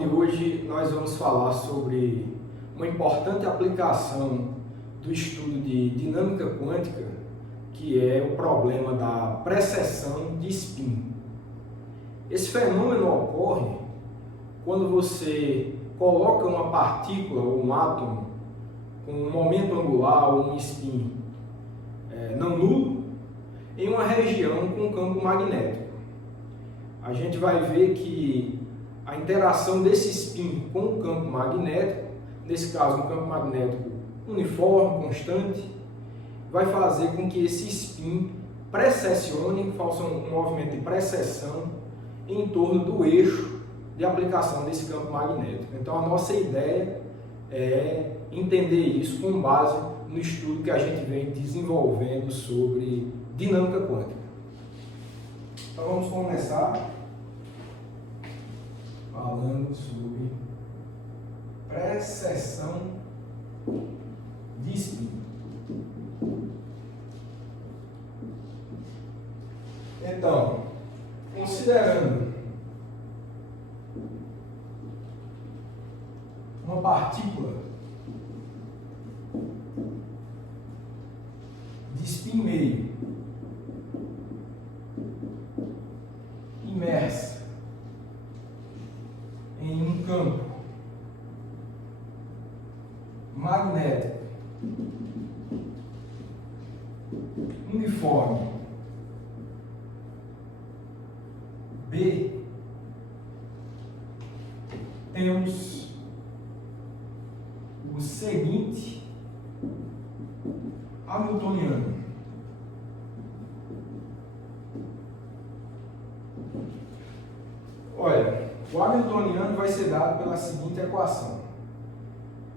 de hoje nós vamos falar sobre uma importante aplicação do estudo de dinâmica quântica, que é o problema da precessão de spin. Esse fenômeno ocorre quando você coloca uma partícula ou um átomo com um momento angular ou um spin não nulo em uma região com campo magnético. A gente vai ver que a interação desse spin com o campo magnético, nesse caso um campo magnético uniforme, constante, vai fazer com que esse spin precessione, faça um movimento de precessão em torno do eixo de aplicação desse campo magnético. Então a nossa ideia é entender isso com base no estudo que a gente vem desenvolvendo sobre dinâmica quântica. Então vamos começar falando sobre precessão de spin. Então, considerando uma partícula de spin meio imersa em um campo magnético uniforme B, temos o seguinte hamiltoniano. Olha, o hamiltoniano vai ser dado pela seguinte equação.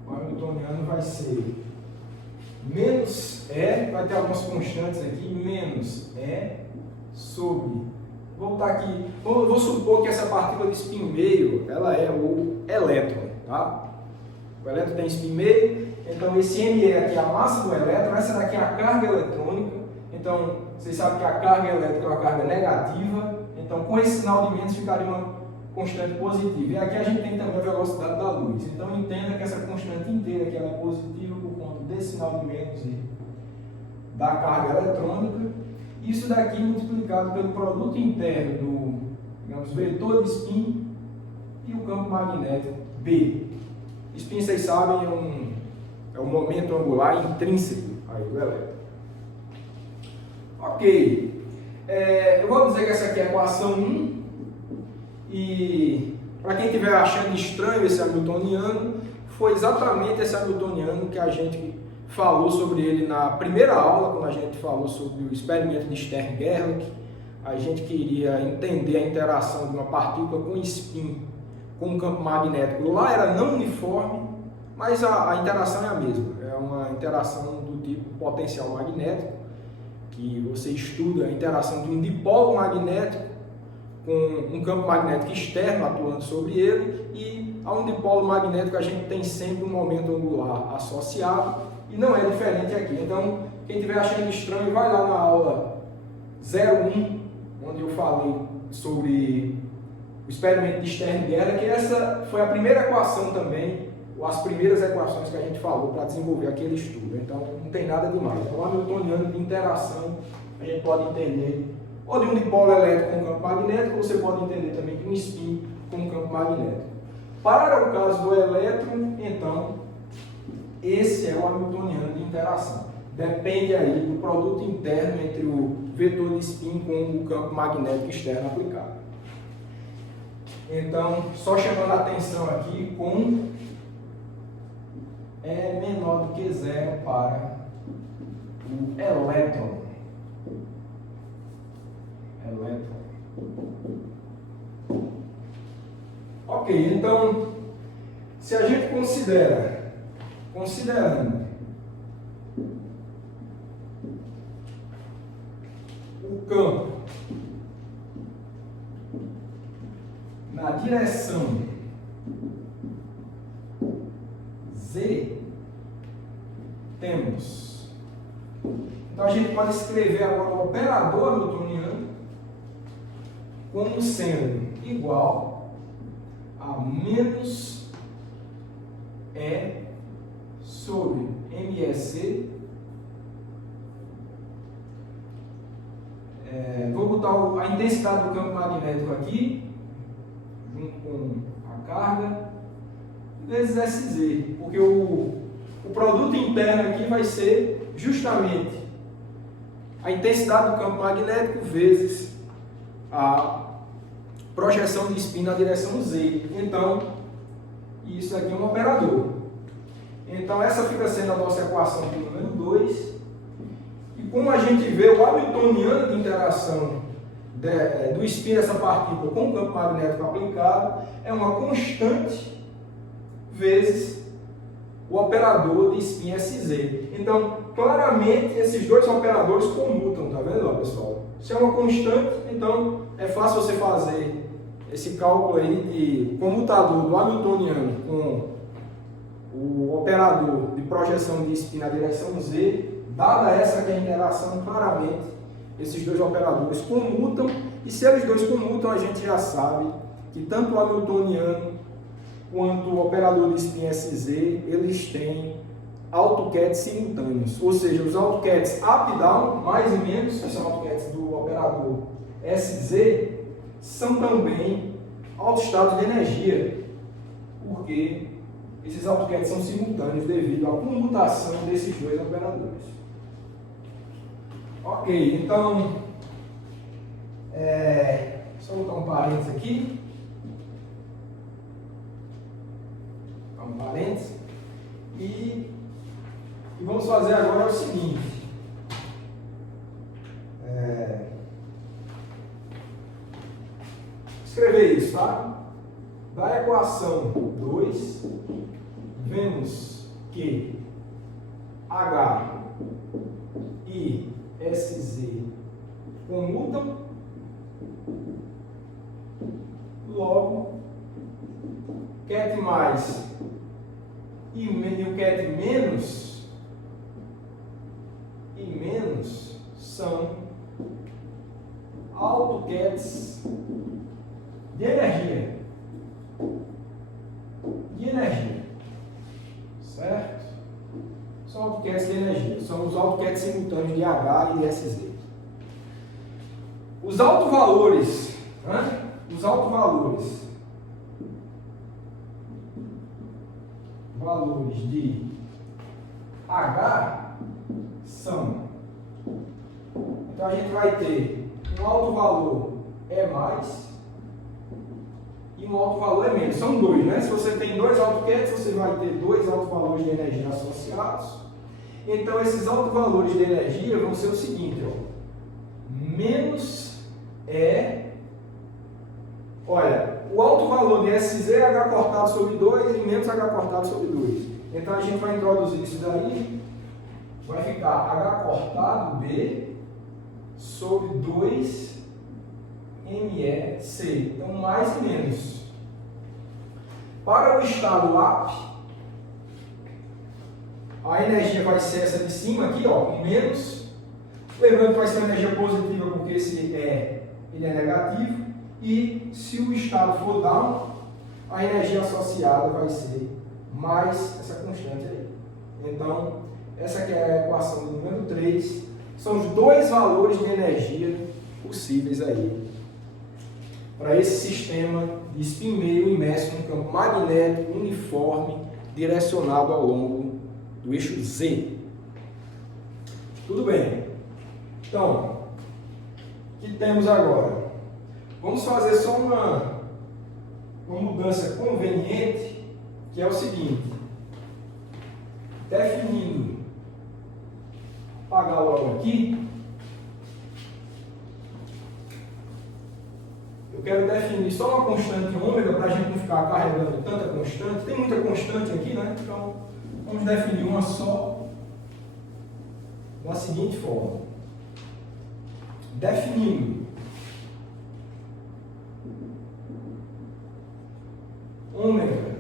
O hamiltoniano vai ser menos E, vai ter algumas constantes aqui, menos E sobre, vou botar aqui, vou supor que essa partícula de spin meio, ela é o elétron, tá? O elétron tem spin meio, então esse ME aqui é a massa do elétron, essa daqui é a carga eletrônica, então vocês sabem que a carga elétrica é uma carga negativa, então com esse sinal de menos ficaria uma constante positiva. E aqui a gente tem também a velocidade da luz, então entenda que essa constante inteira aqui ela é positiva por conta desse sinal de menos e da carga eletrônica. Isso daqui multiplicado pelo produto interno do, digamos, vetor de spin e o campo magnético B. Spin, vocês sabem, é um momento angular intrínseco aí do elétron. Ok. Eu vou dizer que essa aqui é a equação 1. E para quem estiver achando estranho esse hamiltoniano, foi exatamente esse hamiltoniano que a gente falou sobre ele na primeira aula, quando a gente falou sobre o experimento de Stern-Gerlach. A gente queria entender a interação de uma partícula com spin com um campo magnético. Lá era não uniforme, mas a interação é a mesma. É uma interação do tipo potencial magnético, que você estuda a interação de um dipolo magnético com um campo magnético externo atuando sobre ele, e a um dipolo magnético a gente tem sempre um momento angular associado, e não é diferente aqui. Então, quem estiver achando estranho, vai lá na aula 01, onde eu falei sobre o experimento de Stern-Gerlach, que essa foi a primeira equação também, ou as primeiras equações que a gente falou para desenvolver aquele estudo. Então, não tem nada demais. Então, o hamiltoniano de interação, a gente pode entender ou de um dipolo elétrico com um campo magnético, ou você pode entender também de um spin com um campo magnético. Para o caso do elétron, então, esse é o hamiltoniano de interação. Depende aí do produto interno entre o vetor de spin com o campo magnético externo aplicado. Então, só chamando a atenção aqui, com é menor do que zero para o elétron. Ok, então, se a gente considerando o campo na direção Z, temos, então a gente pode escrever agora o operador hamiltoniano como sendo igual a menos E sobre MSC. Vou botar a intensidade do campo magnético aqui, junto com a carga, vezes SZ, porque o produto interno aqui vai ser justamente a intensidade do campo magnético vezes a projeção de spin na direção Z. Então, isso aqui é um operador. Então, essa fica sendo a nossa equação aqui, número 2. E como a gente vê o hamiltoniano de interação do spin dessa partícula com o campo magnético aplicado, é uma constante vezes o operador de spin SZ. Então, claramente, esses dois operadores comutam, tá vendo, ó, pessoal? Se é uma constante, então é fácil você fazer esse cálculo aí de comutador do hamiltoniano com o operador de projeção de spin na direção Z. Dada essa que é a interação, claramente, esses dois operadores comutam, e se eles dois comutam, a gente já sabe que tanto o hamiltoniano quanto o operador de spin SZ, eles têm AutoCAD simultâneos, ou seja, os AutoCADs up e down, mais e menos, que são AutoCADs do operador SZ, são também autoestados de energia, porque esses AutoCADs são simultâneos devido à comutação desses dois operadores. Ok, então, só botar um parênteses aqui. Um parênteses. E vamos fazer agora o seguinte. Escrever isso, tá? Da equação 2, vemos que H e SZ comutam, logo QET mais e o QET menos são AutoCADs de energia. Certo? São AutoCADs de energia. São os AutoCADs simultâneos de H e SZ. Os autovalores de H são. Então a gente vai ter um autovalor E mais e um autovalor E menos. São dois, né? Se você tem dois AutoCADs, você vai ter dois autovalores de energia associados. Então esses autovalores de energia vão ser o seguinte, ó, menos E. Olha, o autovalor de SZ é H cortado sobre 2 e menos H cortado sobre 2. Então a gente vai introduzir isso daí. Vai ficar H cortado B sobre 2 MEC. Então mais e menos. Para o estado up, a energia vai ser essa de cima aqui, ó, menos. Lembrando que vai ser uma energia positiva porque esse ele é negativo. E se o estado for down, a energia associada vai ser mais essa constante aí. Então, essa aqui é a equação do número 3. São os dois valores de energia possíveis aí para esse sistema de spin meio imerso no campo magnético uniforme direcionado ao longo do eixo Z. Tudo bem. Então, o que temos agora? Vamos fazer só uma mudança conveniente, que é o seguinte. Definindo, apagar logo aqui, eu quero definir só uma constante ômega para a gente não ficar carregando tanta constante. Tem muita constante aqui, né? Então, vamos definir uma só da seguinte forma. Definindo ômega,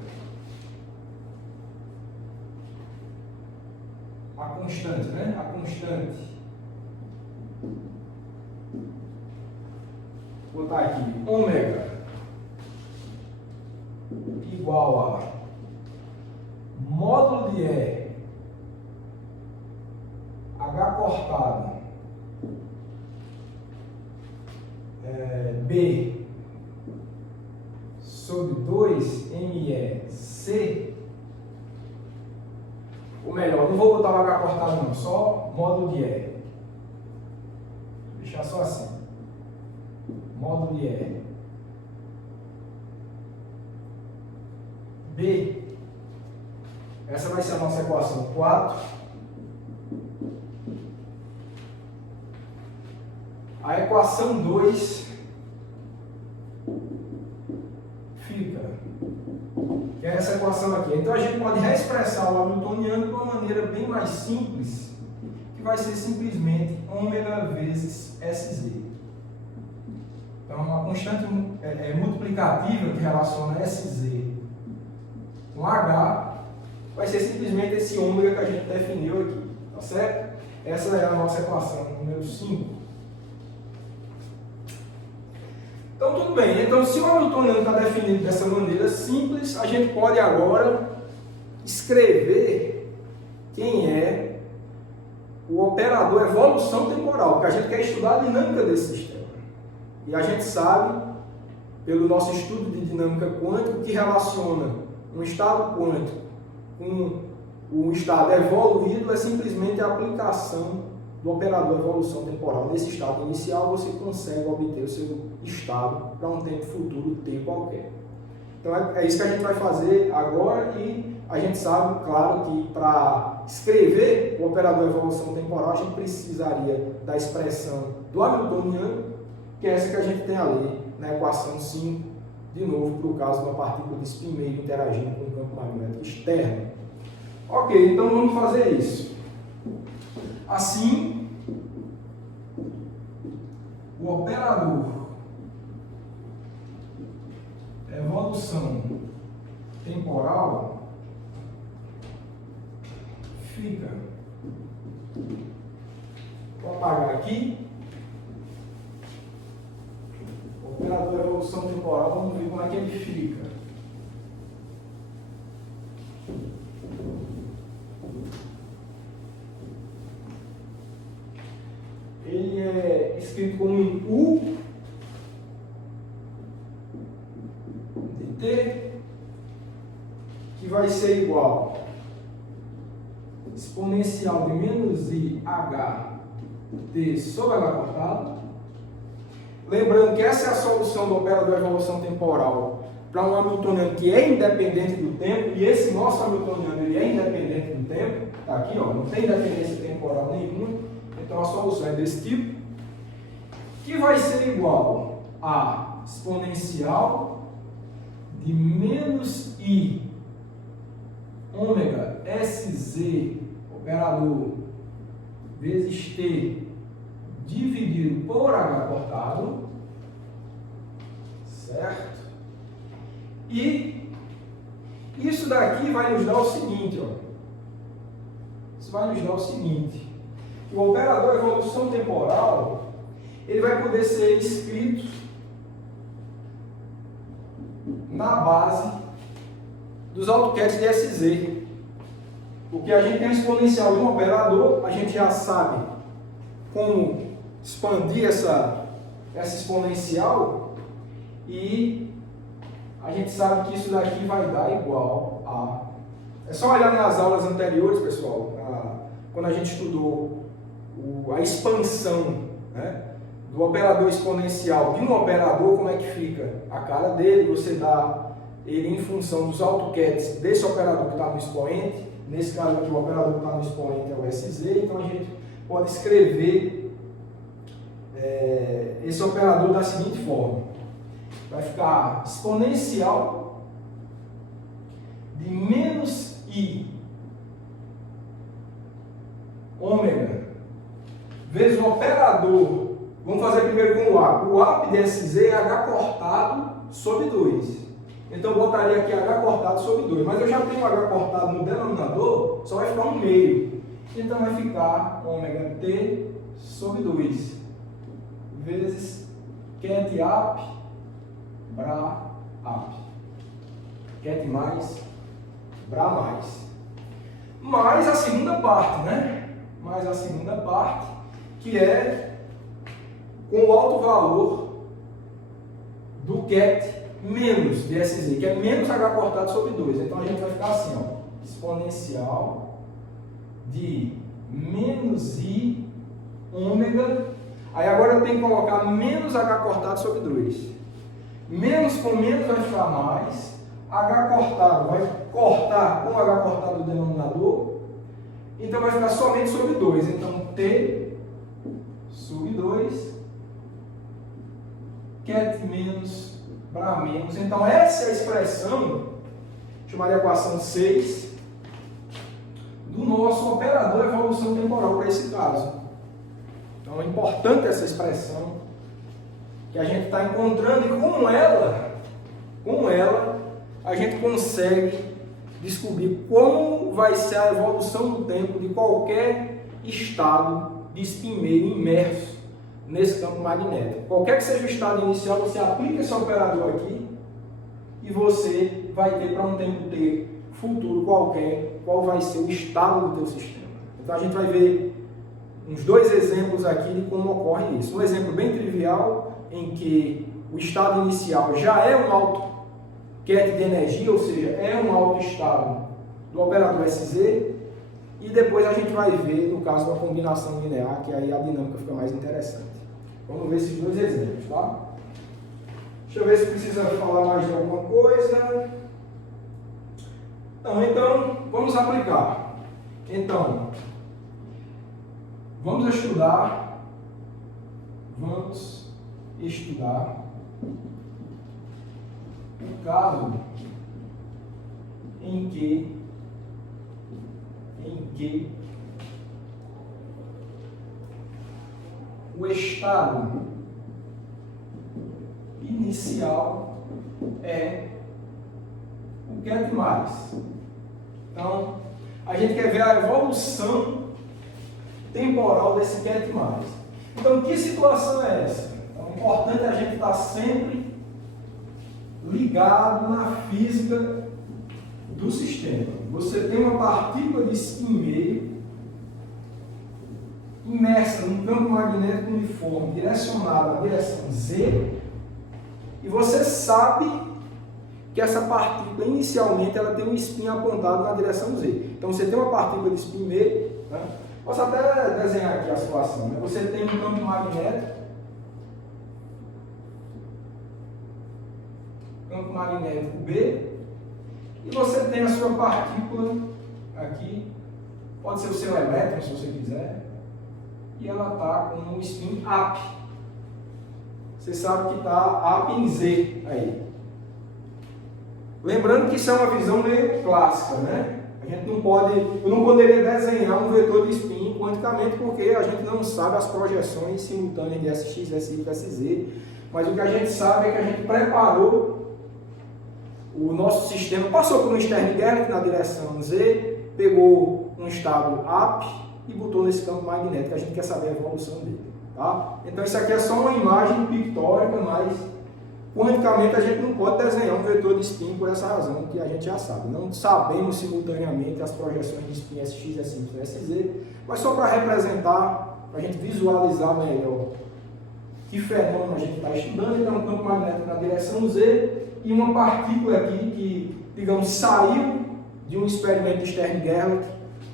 a constante, né? A constante. Vou botar aqui ômega igual a módulo de E H cortado B sobre 2ME-C, ou melhor, não vou botar o H cortado não, só módulo de E. Vou deixar só assim. Módulo de E. B. Essa vai ser a nossa equação 4. A equação 2 fica, que é essa equação aqui. Então a gente pode reexpressar o hamiltoniano de uma maneira bem mais simples, que vai ser simplesmente ômega vezes SZ. Então uma constante multiplicativa que relaciona SZ com H vai ser simplesmente esse ômega que a gente definiu aqui, tá certo? Essa é a nossa equação número 5. Então, tudo bem. Então, se o hamiltoniano está definido dessa maneira simples, a gente pode agora escrever quem é o operador evolução temporal, porque a gente quer estudar a dinâmica desse sistema. E a gente sabe, pelo nosso estudo de dinâmica quântica, que relaciona um estado quântico com um estado evoluído é simplesmente a aplicação do operador evolução temporal. Nesse estado inicial, você consegue obter o seu estado para um tempo futuro T qualquer. Então, é isso que a gente vai fazer agora e a gente sabe, claro, que para escrever o operador evolução temporal, a gente precisaria da expressão do hamiltoniano, que é essa que a gente tem ali na equação 5, de novo, para o caso de uma partícula de spin meio interagindo com o campo magnético externo. Ok, então vamos fazer isso. Assim, o operador evolução temporal fica, vou apagar aqui, o operador evolução temporal, vamos ver como é que ele fica. Ele é escrito como um U de T, que vai ser igual exponencial de menos IH T sobre H cortado. Lembrando que essa é a solução do operador de evolução temporal para um hamiltoniano que é independente do tempo, e esse nosso hamiltoniano ele é independente do tempo, está aqui, ó, não tem dependência temporal nenhuma. Então a solução é desse tipo, que vai ser igual a exponencial de menos I ômega SZ operador vezes T dividido por H cortado, certo? E isso daqui vai nos dar o seguinte, ó. Isso vai nos dar o seguinte. O operador evolução temporal, ele vai poder ser escrito na base dos AutoCAD de SZ. Porque a gente tem a exponencial de um operador, a gente já sabe como expandir essa exponencial e a gente sabe que isso daqui vai dar igual a... É só olhar nas aulas anteriores, pessoal, quando a gente estudou a expansão, né, do operador exponencial de um operador, como é que fica a cara dele, você dá ele em função dos AutoCADs desse operador que está no expoente. Nesse caso aqui o operador que está no expoente é o SZ, então a gente pode escrever esse operador da seguinte forma: vai ficar exponencial de menos I ômega vezes o operador, vamos fazer primeiro com o AP. O AP de SZ é H cortado sobre 2. Então eu botaria aqui H cortado sobre 2. Mas eu já tenho H cortado no denominador, só vai ficar 1/2. Então vai ficar ômega T sobre 2 vezes cat AP para AP. Cat mais, Bra mais. Mais a segunda parte, né? Mais a segunda parte, que é com o alto valor do Cat menos DSZ, que é menos H cortado sobre 2. Então a gente vai ficar assim, ó, exponencial de menos I ômega. Aí agora eu tenho que colocar menos H cortado sobre 2. Menos com menos vai ficar mais. H cortado vai cortar com H cortado do denominador. Então vai ficar somente sobre 2. Então T sobre 2. Cat menos Bra menos. Então essa é a expressão, chamaria equação 6, do nosso operador evolução temporal para esse caso. Então é importante essa expressão que a gente está encontrando, e com ela a gente consegue descobrir como vai ser a evolução do tempo de qualquer estado de spin meio imerso nesse campo magnético. Qualquer que seja o estado inicial, você aplica esse operador aqui e você vai ter para um tempo t futuro qualquer, qual vai ser o estado do teu sistema. Então a gente vai ver uns dois exemplos aqui de como ocorre isso. Um exemplo bem trivial, em que o estado inicial já é um alto cat de energia, ou seja, é um alto estado do operador SZ, e depois a gente vai ver no caso da combinação linear, que aí a dinâmica fica mais interessante. Vamos ver esses dois exemplos, tá? Deixa eu ver se precisa falar mais de alguma coisa. Não, então, vamos aplicar. Então, vamos estudar o caso em que o estado inicial é o Cat mais. Então, a gente quer ver a evolução temporal desse Cat mais. Então, que situação é essa? Então, é importante a gente estar sempre ligado na física do sistema. Você tem uma partícula de spin meio imersa num campo magnético uniforme direcionado na direção Z, e você sabe que essa partícula inicialmente ela tem um spin apontado na direção Z. Então você tem uma partícula de spin meio, né? Posso até desenhar aqui a situação, né? Você tem um campo magnético B, e você tem a sua partícula aqui, pode ser o seu elétron se você quiser, e ela está com um spin up. Você sabe que está up em Z aí. Lembrando que isso é uma visão meio clássica, né? A gente eu não poderia desenhar um vetor de spin quanticamente porque a gente não sabe as projeções simultâneas de SX, SY, SZ, mas o que a gente sabe é que a gente preparou o nosso sistema, passou por um Stern-Gerlach na direção Z, pegou um estado up e botou nesse campo magnético. A gente quer saber a evolução dele, tá? Então isso aqui é só uma imagem pictórica, mas quanticamente a gente não pode desenhar um vetor de spin por essa razão que a gente já sabe. Não sabemos simultaneamente as projeções de spin SX, SY, SZ, mas só para representar, para a gente visualizar melhor que fenômeno a gente está estudando. Então, um campo magnético na direção Z e uma partícula aqui que, digamos, saiu de um experimento de Stern-Gerlach,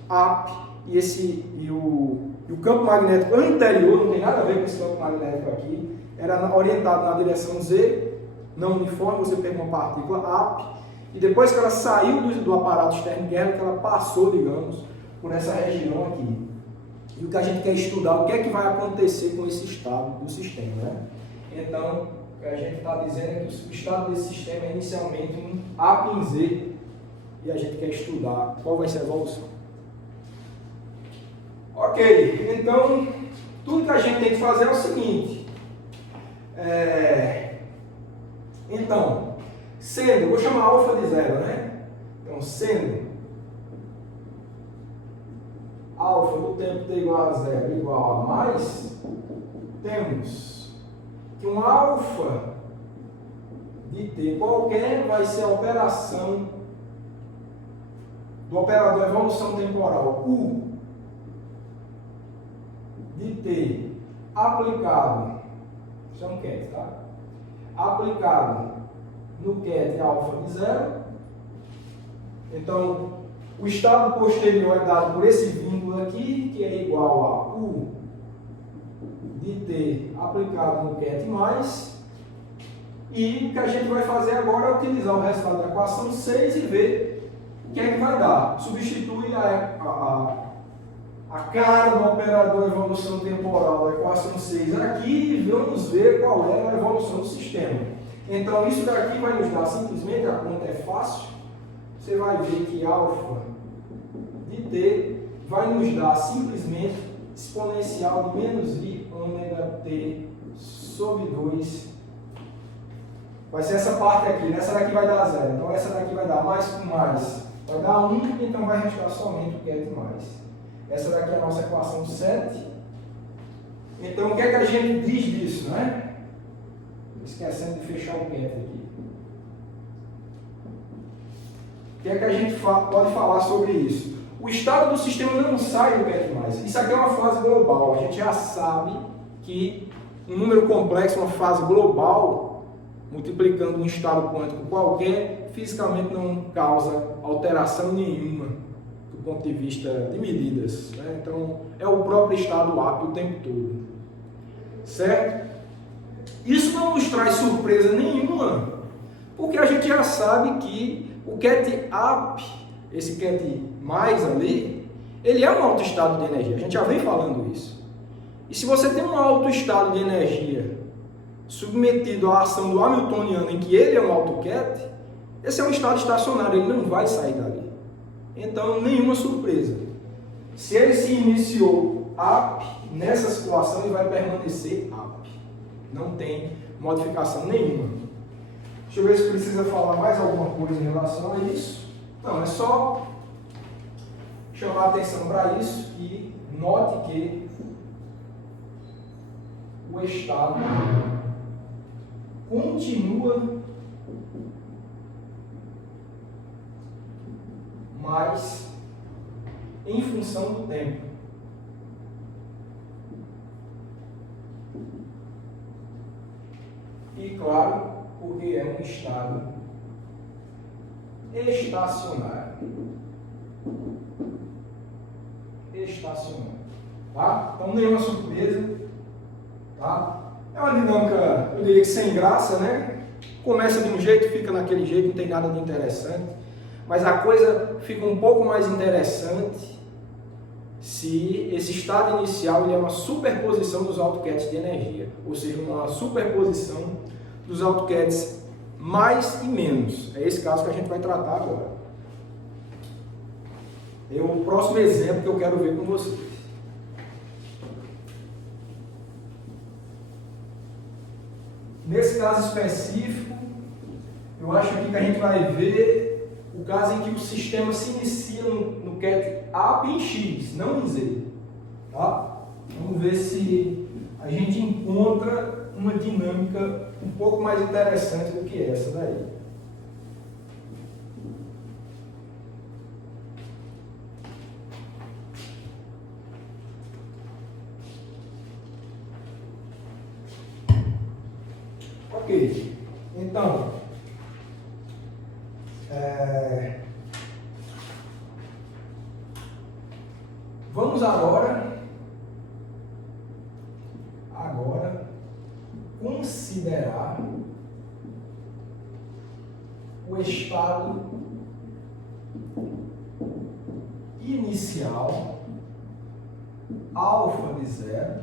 up, e o campo magnético anterior, não tem nada a ver com esse campo magnético aqui, era orientado na direção Z, não uniforme. Você pega uma partícula up, e depois que ela saiu do aparato Stern-Gerlach, ela passou, digamos, por essa região aqui. E o que a gente quer estudar, o que é que vai acontecer com esse estado do sistema, né? Então, o que a gente está dizendo é que o estado desse sistema é inicialmente um up em Z, e a gente quer estudar qual vai ser a evolução. Ok, então, tudo que a gente tem que fazer é o seguinte. Então, sendo, vou chamar alfa de 0, né? Então, sendo alfa do tempo t igual a 0 igual a mais, temos que um alfa de T qualquer vai ser a operação do operador evolução temporal U de T aplicado, isso é um ket, tá? Aplicado no ket alfa de 0. Então, o estado posterior é dado por esse vínculo aqui, que é igual a U de T aplicado no ket mais. E o que a gente vai fazer agora é utilizar o resultado da equação 6 e ver o que é que vai dar. Substitui a cara do operador evolução temporal da equação 6 aqui e vamos ver qual é a evolução do sistema. Então, isso daqui vai nos dar simplesmente, a conta é fácil, você vai ver que alfa de T vai nos dar simplesmente exponencial de menos I ômega T sobre 2. Vai ser essa parte aqui, né? Essa daqui vai dar 0. Então essa daqui vai dar mais com mais, vai dar 1, então vai restar somente o ket mais. Essa daqui é a nossa equação 7. Então o que é que a gente diz disso, né? Esquecendo de fechar o ket aqui. O que é que a gente pode falar sobre isso? O estado do sistema não sai do ket mais. Isso aqui é uma fase global. A gente já sabe que um número complexo, uma fase global, multiplicando um estado quântico qualquer, fisicamente não causa alteração nenhuma do ponto de vista de medidas, né? Então, é o próprio estado AP o tempo todo. Certo? Isso não nos traz surpresa nenhuma, porque a gente já sabe que o ket AP, esse ket mais ali, ele é um alto estado de energia. A gente já vem falando isso. E se você tem um alto estado de energia submetido à ação do Hamiltoniano, em que ele é um alto ket, esse é um estado estacionário, ele não vai sair dali. Então, nenhuma surpresa. Se ele se iniciou AP, nessa situação ele vai permanecer AP. Não tem modificação nenhuma. Deixa eu ver se precisa falar mais alguma coisa em relação a isso. Não, é só chamar a atenção para isso e note que o estado continua mais em função do tempo. E claro, porque é um estado estacionário. Tá? Então, nenhuma surpresa. Tá? É uma dinâmica, eu diria que sem graça, né? Começa de um jeito, fica naquele jeito, não tem nada de interessante. Mas a coisa fica um pouco mais interessante se esse estado inicial ele é uma superposição dos autoquets de energia. Ou seja, uma superposição dos autoquets mais e menos. É esse caso que a gente vai tratar agora. É o próximo exemplo que eu quero ver com vocês. Nesse caso específico, eu acho aqui que a gente vai ver o caso em que o sistema se inicia no ket AP em X, não em Z. Tá? Vamos ver se a gente encontra uma dinâmica um pouco mais interessante do que essa daí. Ok, então, vamos agora considerar o estado inicial alfa de 0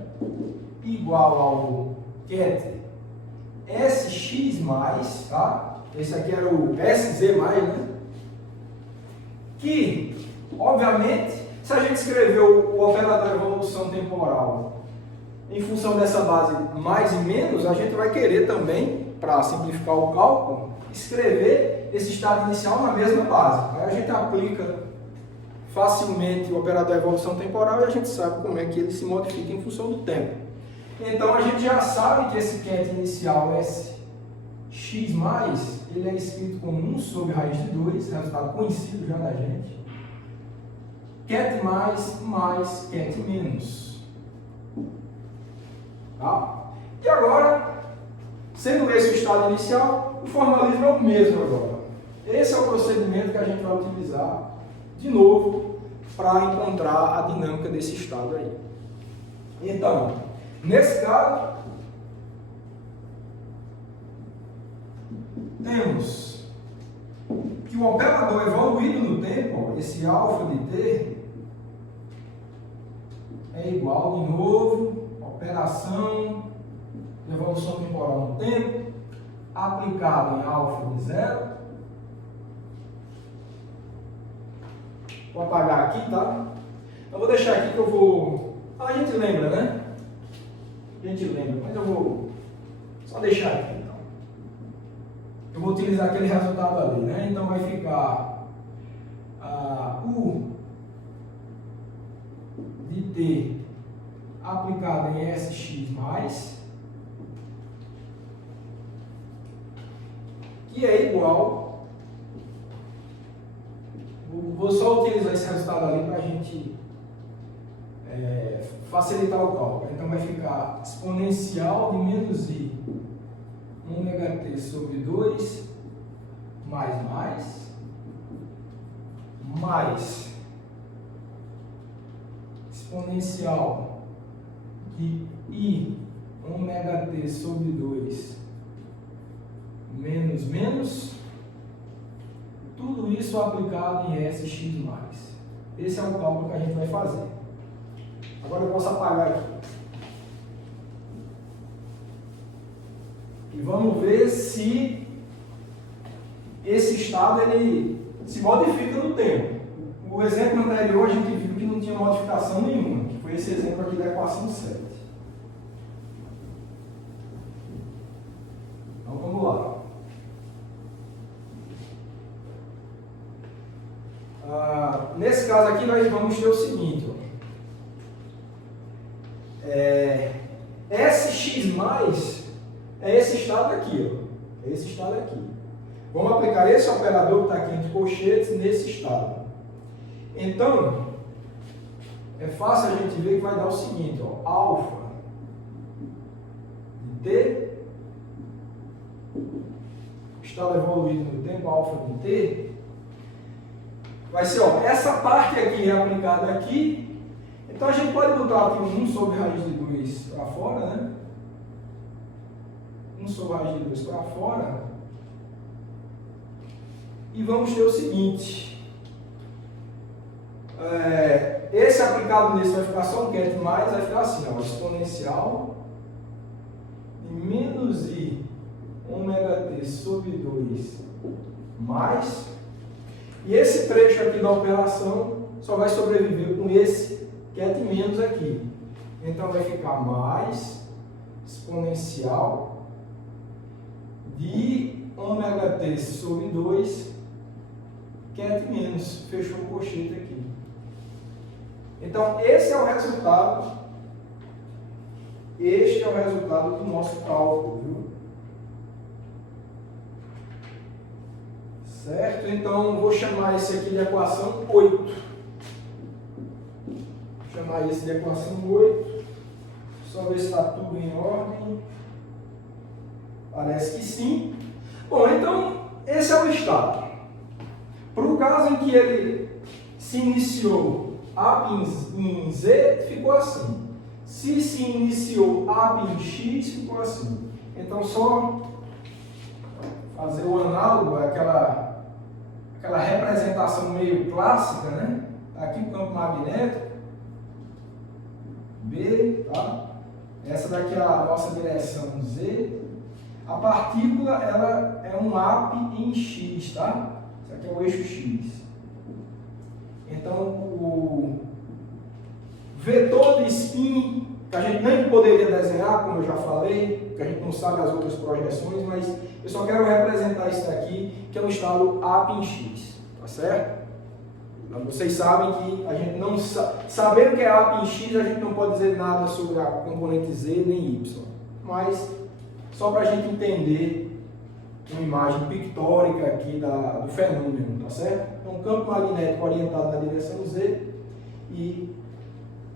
igual ao ket SX+, tá? Esse aqui era o SZ+, né? Que, obviamente, se a gente escreveu o operador de evolução temporal em função dessa base mais e menos, a gente vai querer também, para simplificar o cálculo, escrever esse estado inicial na mesma base. Aí a gente aplica facilmente o operador de evolução temporal e a gente sabe como é que ele se modifica em função do tempo. Então a gente já sabe que esse ket inicial SX x mais, ele é escrito como 1 sobre raiz de 2, resultado conhecido já da gente. Ket mais ket menos. Tá? E agora, sendo esse o estado inicial, o formalismo é o mesmo agora. Esse é o procedimento que a gente vai utilizar de novo para encontrar a dinâmica desse estado aí. Então, nesse caso, temos que o operador evoluído no tempo, ó, esse alfa de t, é igual, de novo, operação de evolução temporal no tempo, aplicada em alfa de 0. Vou apagar aqui, tá? Eu vou deixar aqui que eu vou... A gente lembra, né? A gente lembra, mas eu vou só deixar aqui, então. Eu vou utilizar aquele resultado ali, né? Então vai ficar U de T aplicado em SX+, que é igual... Vou só utilizar esse resultado ali para a gente facilitar o cálculo. Então vai ficar exponencial de menos I ômega t sobre 2 mais exponencial de I ômega t sobre 2 menos, tudo isso aplicado em SX+. Esse é o cálculo que a gente vai fazer. Agora eu posso apagar aqui. E vamos ver se esse estado ele se modifica no tempo. O exemplo anterior a gente viu que não tinha modificação nenhuma, que foi esse exemplo aqui da equação 7. Então vamos lá. Nesse caso aqui nós vamos ter o seguinte, ó. SX+, é esse estado aqui, ó. É esse estado aqui. Vamos aplicar esse operador que está aqui entre colchetes nesse estado. Então, é fácil a gente ver que vai dar o seguinte, ó. Alfa de T, estado evoluído no tempo, alfa de T, vai ser, ó, essa parte aqui é aplicada aqui. Então a gente pode botar aqui um 1 sobre raiz de 2 para fora, né? 1 sobre raiz de 2 para fora. E vamos ter o seguinte. Esse aplicado nesse vai ficar só um ket mais, vai ficar assim, ó, exponencial de menos I ômega t sobre 2 mais. E esse trecho aqui da operação só vai sobreviver com esse ket menos aqui. Então vai ficar mais exponencial de ômega t sobre 2 ket menos. Fechou o colchete aqui. Então esse é o resultado. Este é o resultado do nosso cálculo, viu? Certo? Então, vou chamar esse aqui de equação 8. Vou chamar esse de equação 8. Só ver se está tudo em ordem. Parece que sim. Bom, então, esse é o estado. Para o caso em que ele se iniciou up em Z, ficou assim. Se iniciou up em X, ficou assim. Então, só fazer o análogo, aquela representação meio clássica, né? Aqui o campo magnético, B, tá? Essa daqui é a nossa direção Z. A partícula, ela é um up em X, tá? Isso aqui é o eixo X. Então, o vetor de spin, que a gente nem poderia desenhar, como eu já falei, que a gente não sabe as outras projeções, mas eu só quero representar isso aqui, que é o estado up em X, tá certo? Então, vocês sabem que a gente não sabendo que é up em X, a gente não pode dizer nada sobre a componente Z nem Y, mas só para a gente entender uma imagem pictórica aqui do fenômeno, tá certo? Então, campo magnético orientado na direção Z e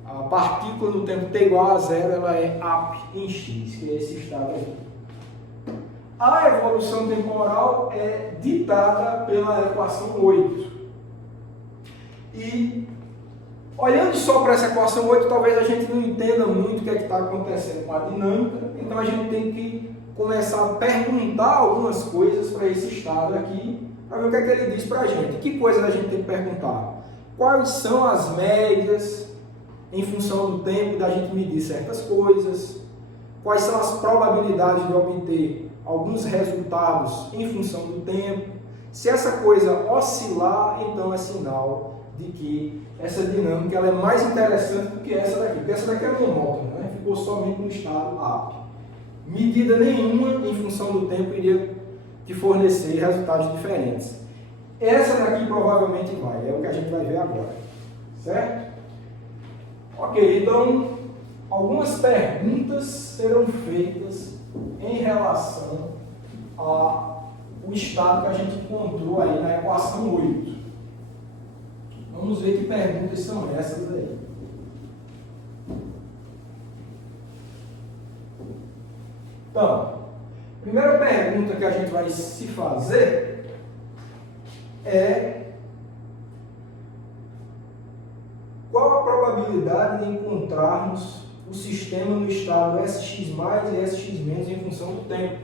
a partícula no tempo t igual a zero, ela é ap em x, que é esse estado aqui. A evolução temporal é ditada pela equação 8. E, olhando só para essa equação 8, talvez a gente não entenda muito o que é que está acontecendo com a dinâmica, então a gente tem que começar a perguntar algumas coisas para esse estado aqui, para ver o que é que ele diz para a gente. Que coisa a gente tem que perguntar? Quais são as médias em função do tempo da gente medir certas coisas? Quais são as probabilidades de obter alguns resultados em função do tempo? Se essa coisa oscilar, então é sinal de que essa dinâmica ela é mais interessante do que essa daqui. Porque essa daqui é monótona, né? Ficou somente no estado ap. Medida nenhuma em função do tempo iria te fornecer resultados diferentes. Essa daqui provavelmente vai, é o que a gente vai ver agora. Certo? Ok, então algumas perguntas serão feitas em relação ao estado que a gente encontrou aí na equação 8. Vamos ver que perguntas são essas aí. Então, a primeira pergunta que a gente vai se fazer é: qual a probabilidade de encontrarmos o sistema no estado SX+ e SX- em função do tempo?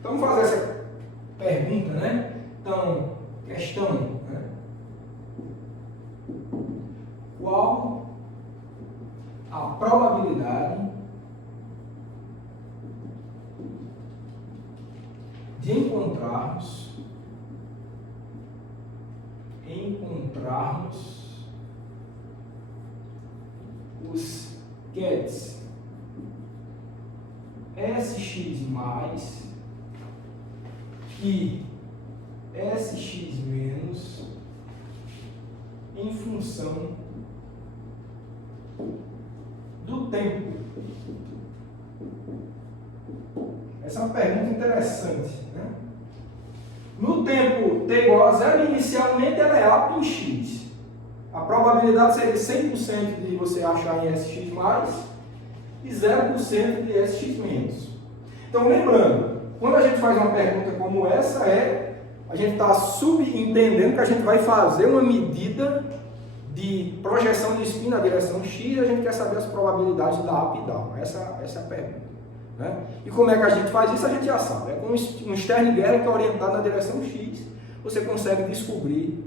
Então, vamos fazer essa pergunta, né? Então, questão, né? Qual a probabilidade de encontrarmos os QEDs SX+ e SX- em função do tempo? Essa é uma pergunta interessante, né? No tempo t igual a zero, inicialmente ela é ap em x. A probabilidade seria 100% de você achar em SX+, e 0% de SX-. Então, lembrando, quando a gente faz uma pergunta como essa, a gente está subentendendo que a gente vai fazer uma medida de projeção de spin na direção x, e a gente quer saber as probabilidades da up e down. Essa é a pergunta. Né? E como é que a gente faz isso? A gente já sabe. É com um Stern-Gerlach que é orientado na direção x, você consegue descobrir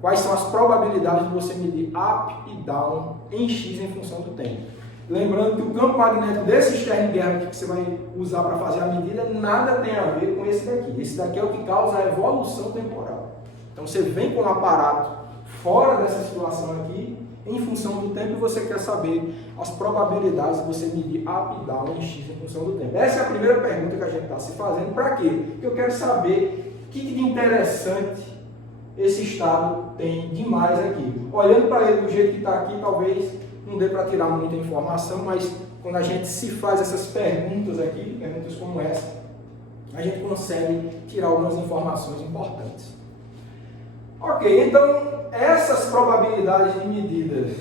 quais são as probabilidades de você medir up e down em x em função do tempo. Lembrando que o campo magnético desse Stern-Gerlach que você vai usar para fazer a medida nada tem a ver com esse daqui. Esse daqui é o que causa a evolução temporal. Então você vem com um aparato fora dessa situação aqui, em função do tempo, e você quer saber as probabilidades de você medir up e down em x em função do tempo. Essa é a primeira pergunta que a gente está se fazendo. Para quê? Porque eu quero saber o que de interessante esse estado tem demais aqui. Olhando para ele do jeito que está aqui, talvez não dê para tirar muita informação, mas quando a gente se faz essas perguntas aqui, perguntas como essa, a gente consegue tirar algumas informações importantes. Ok, então essas probabilidades de medidas,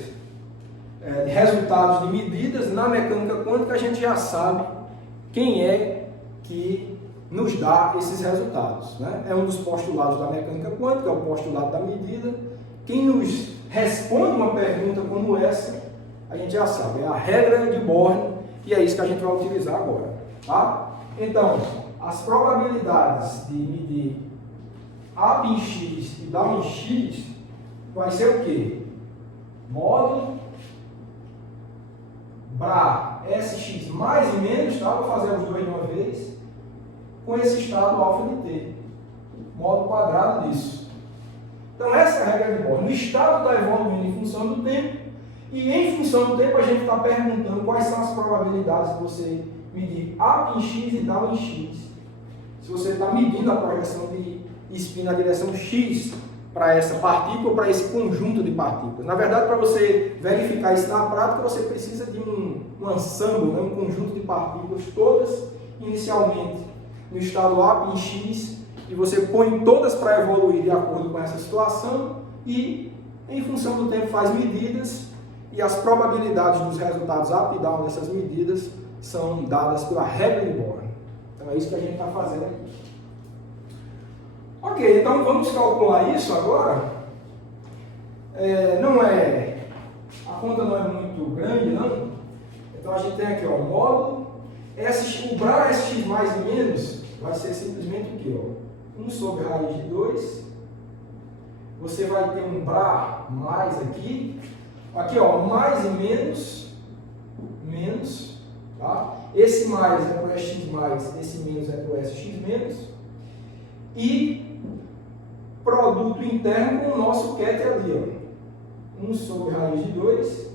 de resultados de medidas na mecânica quântica, a gente já sabe quem é que nos dá esses resultados. Né? É um dos postulados da mecânica quântica, é o postulado da medida. Quem nos responde uma pergunta como essa, a gente já sabe, é a regra de Born, e é isso que a gente vai utilizar agora. Tá? Então, as probabilidades de medir up em x e down em x vai ser o quê? Módulo Bra SX mais e menos, tá? Vou fazer os dois de uma vez, com esse estado alfa de t, módulo quadrado disso. Então essa é a regra de Born. No estado está evoluindo em função do tempo, e em função do tempo a gente está perguntando quais são as probabilidades de você medir up em x e down em x. Se você está medindo a projeção de spin na direção x para essa partícula ou para esse conjunto de partículas. Na verdade, para você verificar isso na prática, você precisa de um ensemble, né? Um conjunto de partículas, todas inicialmente no estado A em x, e você põe todas para evoluir de acordo com essa situação e, em função do tempo, faz medidas e as probabilidades dos resultados up e down dessas medidas são dadas pela regra de Bohr. Então é isso que a gente está fazendo aqui. Ok, então vamos calcular isso agora. A conta não é muito grande, não. Então a gente tem aqui, ó, módulo, o Bra SX mais e menos vai ser simplesmente o quê? Ó? 1 sobre raiz de 2. Você vai ter um Bra mais aqui. Aqui, ó, mais e menos, tá? Esse mais é para o SX mais, esse menos é para o SX menos. E produto interno com o nosso ket ali, ó. 1 sobre raiz de 2,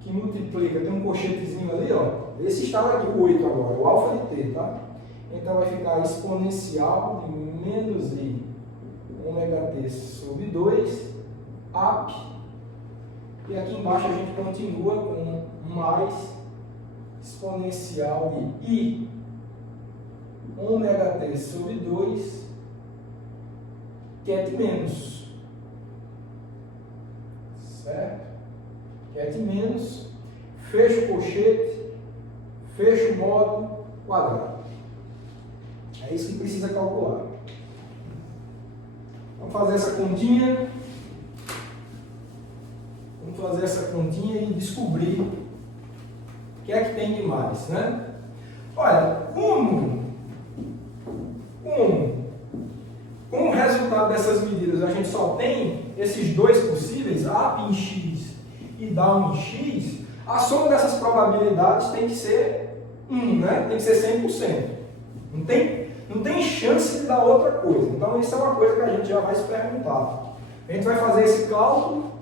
que multiplica, tem um colchetezinho ali, ó. Esse estava aqui, o 8 agora, o alfa de t, tá? Então vai ficar exponencial de menos i ômega t sobre 2, up. E aqui embaixo a gente continua com mais exponencial de i ômega t sobre 2, ket menos. Certo? Ket menos, fecha o colchete, fecha o módulo quadrado. É isso que precisa calcular. Vamos fazer essa continha. Vamos fazer essa continha e descobrir o que é que tem de mais, né? Olha, com o resultado dessas medidas a gente só tem esses dois possíveis, up em x e down em x, a soma dessas probabilidades tem que ser 1, né? Tem que ser 100%. Não tem chance de dar outra coisa. Então isso é uma coisa que a gente já vai se perguntar. A gente vai fazer esse cálculo.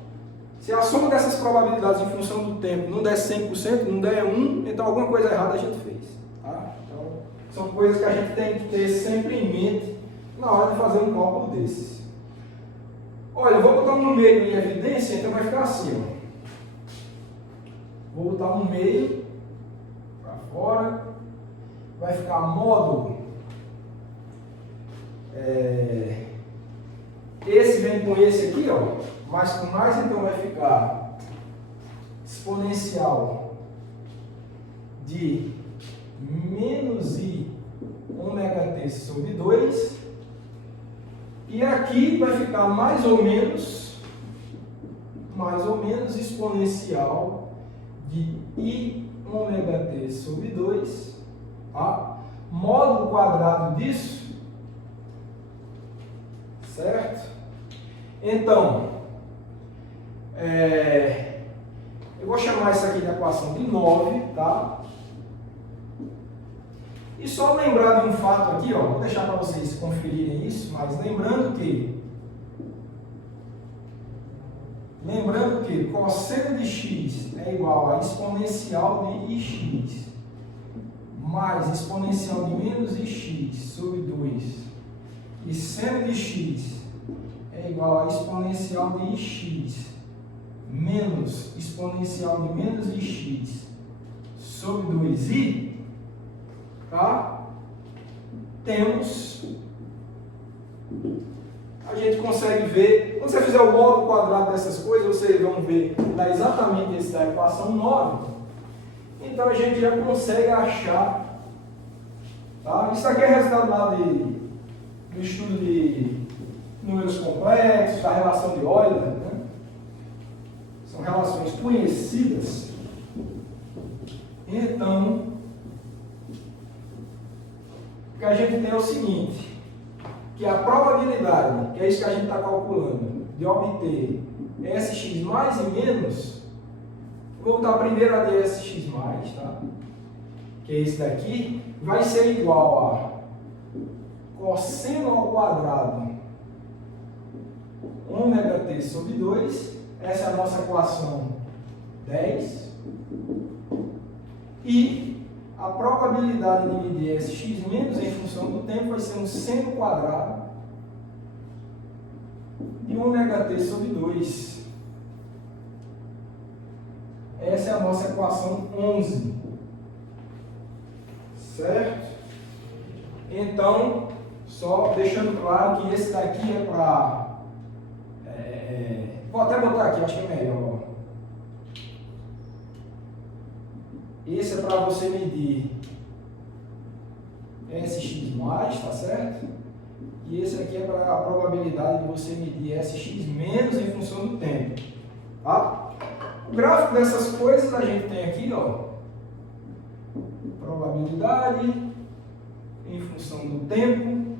Se a soma dessas probabilidades em função do tempo não der 100%, não der 1, então alguma coisa errada a gente fez. Tá? Então, são coisas que a gente tem que ter sempre em mente na hora de fazer um cálculo desses. Olha, eu vou botar um meio em evidência, então vai ficar assim. Ó. Vou botar um meio para fora. Vai ficar módulo. Esse vem com esse aqui, ó. Mais com mais, então vai ficar exponencial de menos i ômega t sobre 2. E aqui vai ficar mais ou menos exponencial de i ômega t sobre 2, tá? Módulo quadrado disso, certo? Então, eu vou chamar isso aqui de equação de 9, tá? E só lembrar de um fato aqui, ó, vou deixar para vocês conferirem isso, mas lembrando que cosseno de x é igual a exponencial de ix mais exponencial de menos ix sobre 2 e seno de x é igual a exponencial de ix menos exponencial de menos ix sobre 2i, tá? A gente consegue ver, quando você fizer o módulo quadrado dessas coisas, vocês vão ver, dá exatamente esse da equação 9. Então a gente já consegue achar, tá? Isso aqui é resultado lá do estudo de números complexos, da relação de Euler, né? São relações conhecidas. Então, o que a gente tem é o seguinte, que a probabilidade, que é isso que a gente está calculando, de obter SX mais e menos, vou botar primeiro a DSX mais, tá? Que é esse daqui, vai ser igual a cosseno ao quadrado ômega t sobre 2, essa é a nossa equação 10, e a probabilidade de medir SX menos em função do tempo vai ser um seno quadrado de ômega t sobre 2. Essa é a nossa equação 11. Certo? Então, só deixando claro que esse daqui é para... vou até botar aqui, acho que é melhor. Esse é para você medir SX+, tá certo? E esse aqui é para a probabilidade de você medir SX- em função do tempo. Tá? O gráfico dessas coisas a gente tem aqui, ó, probabilidade em função do tempo.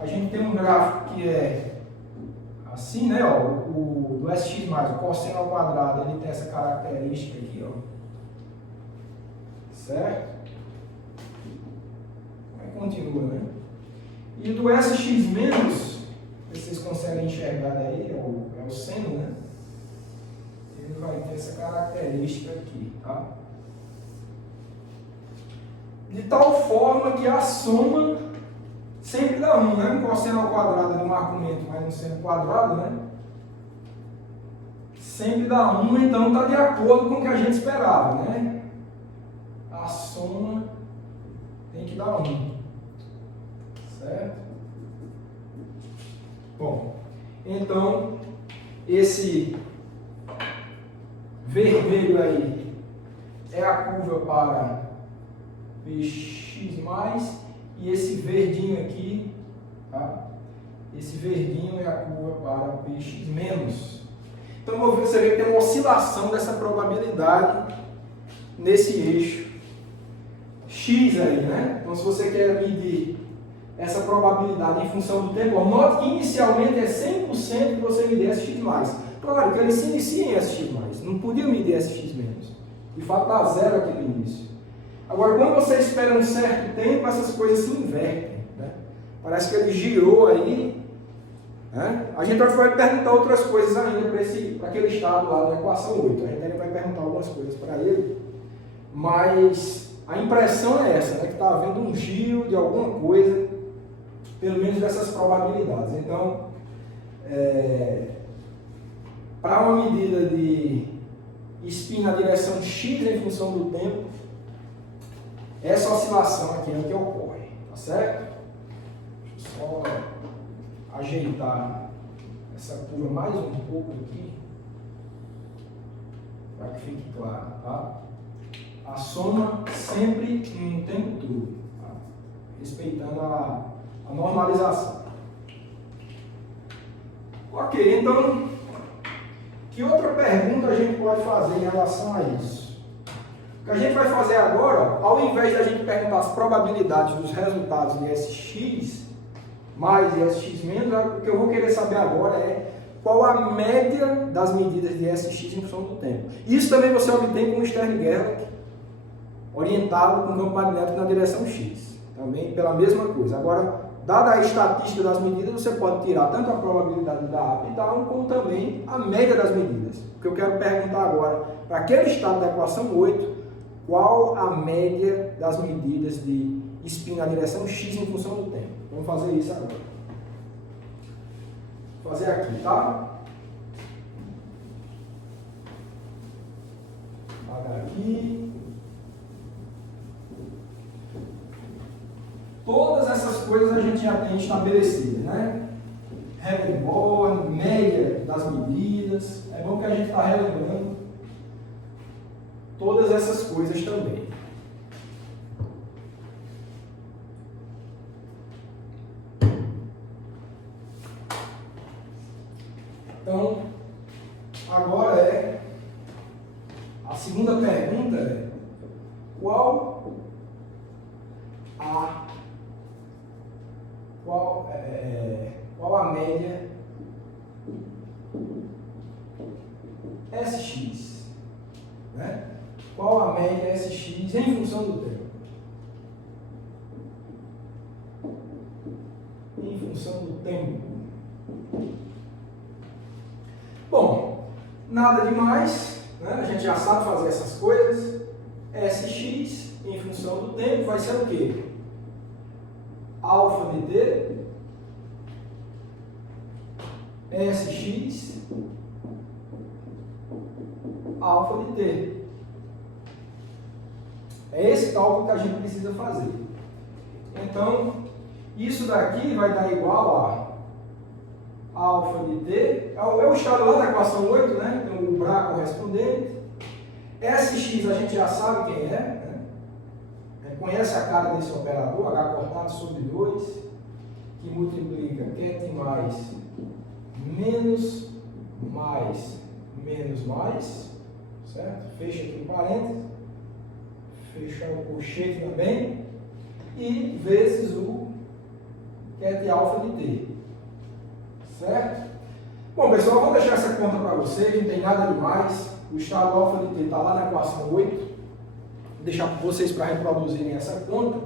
A gente tem um gráfico que é assim, né? Ó, o do SX+, o cosseno ao quadrado, ele tem essa característica aqui, ó. Certo? Aí continua, né? E do SX-, vocês conseguem enxergar daí, é o seno, né? Ele vai ter essa característica aqui, tá? De tal forma que a soma sempre dá 1, né? Um cosseno ao quadrado é um argumento mais um seno quadrado, né? Sempre dá 1, então está de acordo com o que a gente esperava, né? A soma tem que dar 1. Certo? Bom, então, esse vermelho aí é a curva para Px+, e esse verdinho aqui, tá? Esse verdinho é a curva para Px-. Então, você vê que tem uma oscilação dessa probabilidade nesse eixo X aí, né? Então, se você quer medir essa probabilidade em função do tempo, note que inicialmente é 100% que você medir SX+. Claro que ele se inicia em SX+, não podia medir SX-. De fato, dá zero aqui no início. Agora, quando você espera um certo tempo, essas coisas se invertem, né? Parece que ele girou aí, né? A gente vai perguntar outras coisas ainda para aquele estado lá da equação 8. A gente ainda vai perguntar algumas coisas para ele, mas a impressão é essa, né? Que está havendo um giro de alguma coisa, pelo menos dessas probabilidades. Então, para uma medida de spin na direção X em função do tempo, essa oscilação aqui é o que ocorre, tá certo? Deixa eu só ajeitar essa curva mais um pouco aqui, para que fique claro, tá? A soma sempre no tempo todo, tá? Respeitando a normalização. Ok, então, que outra pergunta a gente pode fazer em relação a isso? O que a gente vai fazer agora, ó, ao invés de a gente perguntar as probabilidades dos resultados de SX mais e SX menos, o que eu vou querer saber agora é qual a média das medidas de SX em função do tempo. Isso também você obtém com o Stern-Gerlach, orientado com o campo magnético na direção X. Também pela mesma coisa. Agora, dada a estatística das medidas, você pode tirar tanto a probabilidade da up e down, como também a média das medidas. O que eu quero perguntar agora, para aquele estado da equação 8, qual a média das medidas de spin na direção X em função do tempo? Vamos fazer isso agora. Vou fazer aqui, tá? Apagar aqui. Todas essas coisas a gente já tem estabelecidas, né? Hellenborn, média das medidas. É bom que a gente está relembrando todas essas coisas também. Então, agora a segunda pergunta é qual a média SX, né? Qual a média SX em função do tempo? Em função do tempo. Bom, nada demais, né? A gente já sabe fazer essas coisas. SX em função do tempo vai ser o quê? Alfa de T, SX, alfa de T. É esse cálculo que a gente precisa fazer. Então, isso daqui vai dar igual a alfa de t, é o estado lá da equação 8, né? Então, o Bra correspondente. Sx a gente já sabe quem é, né? A gente conhece a cara desse operador, H cortado sobre 2, que multiplica ket menos mais, certo? Fecha aqui o parênteses, fecha o colchete também, e vezes o ket alfa de t, certo? Bom, pessoal, eu vou deixar essa conta para vocês, não tem nada demais. O estado alfa de t está lá na equação 8. Vou deixar vocês para reproduzirem essa conta.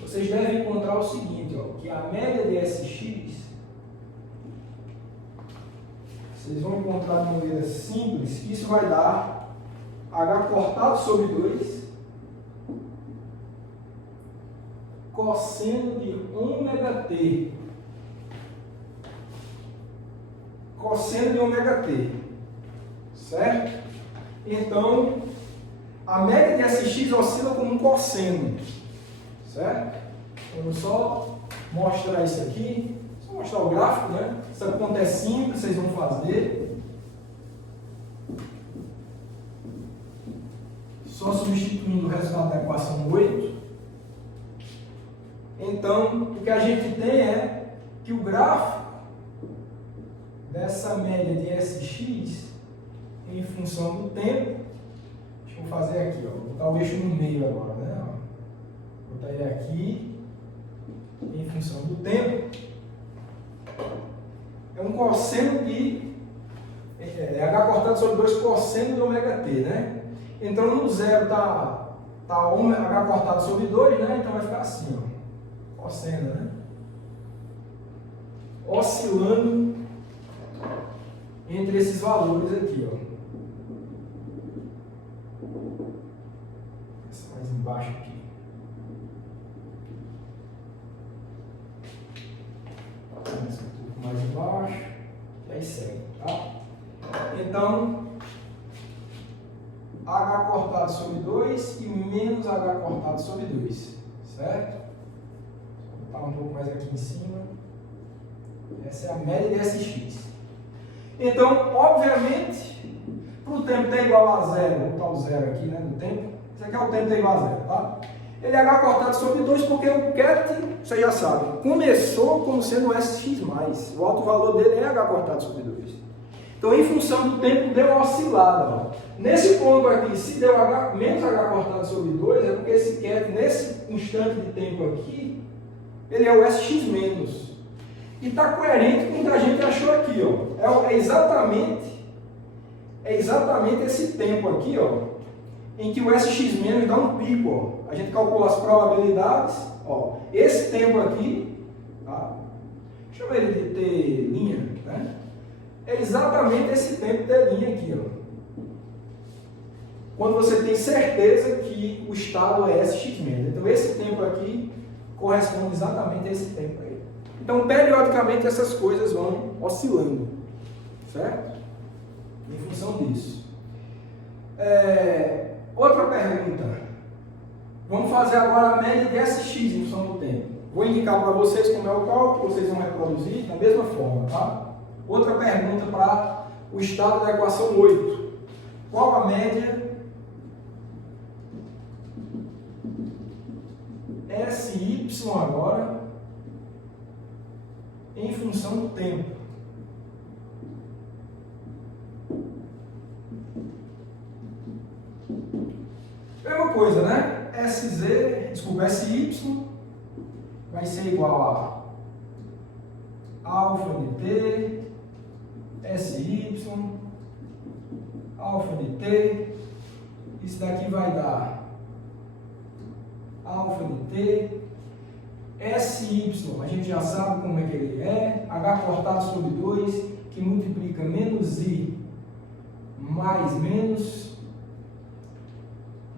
Vocês devem encontrar o seguinte, ó, que a média de Sx, vocês vão encontrar de maneira simples, que isso vai dar H cortado sobre 2 cosseno de ômega t. Cosseno de ômega t. Certo? Então, a média de Sx oscila como um cosseno. Certo? Eu vou só mostrar isso aqui. Só mostrar o gráfico, né? Essa conta é simples, vocês vão fazer. Só substituindo o resultado da equação 8. Então, o que a gente tem é que o gráfico dessa média de Sx em função do tempo, deixa eu fazer aqui, ó, vou botar o eixo no meio agora, né? Vou botar ele aqui, em função do tempo, é um cosseno de H cortado sobre 2 cosseno de ômega t, né? Então no zero tá H cortado sobre 2, né? Então vai ficar assim, ó, cosseno, né? Oscilando entre esses valores aqui, ó. Mais embaixo aqui. Um pouco mais embaixo. E aí segue, tá? Então, H cortado sobre 2 e menos H cortado sobre 2. Certo? Vou botar um pouco mais aqui em cima. Essa é a média de Sx. Então, obviamente, para o tempo t igual a zero, vou botar o zero aqui, né, do tempo. Isso aqui é o tempo t igual a zero, tá? Ele é H cortado sobre 2 porque o ket, você já sabe, começou como sendo Sx+. O alto valor dele é H cortado sobre 2. Então, em função do tempo, deu uma oscilada. Ó. Nesse ponto aqui, se deu menos H cortado sobre 2, é porque esse ket, nesse instante de tempo aqui, ele é o Sx-. E está coerente com o que a gente achou aqui, ó. É exatamente esse tempo aqui, ó, em que o Sx- dá um pico, ó. A gente calcula as probabilidades, ó. Esse tempo aqui, tá? Chama ele de T', né? É exatamente esse tempo T' aqui, ó. Quando você tem certeza que o estado é Sx-. Então esse tempo aqui corresponde exatamente a esse tempo aí. Então, periodicamente, essas coisas vão oscilando, certo? Em função disso. Outra pergunta. Vamos fazer agora a média de Sx em função do tempo. Vou indicar para vocês como é o cálculo, vocês vão reproduzir da mesma forma, tá? Outra pergunta para o estado da equação 8. Qual a média Sy agora em função do tempo? Mesma coisa, né? Sy vai ser igual a alfa de t, Sy, alfa de t, isso daqui vai dar alfa de t, Sy, a gente já sabe como é que ele é, H cortado sobre 2, que multiplica menos I mais menos,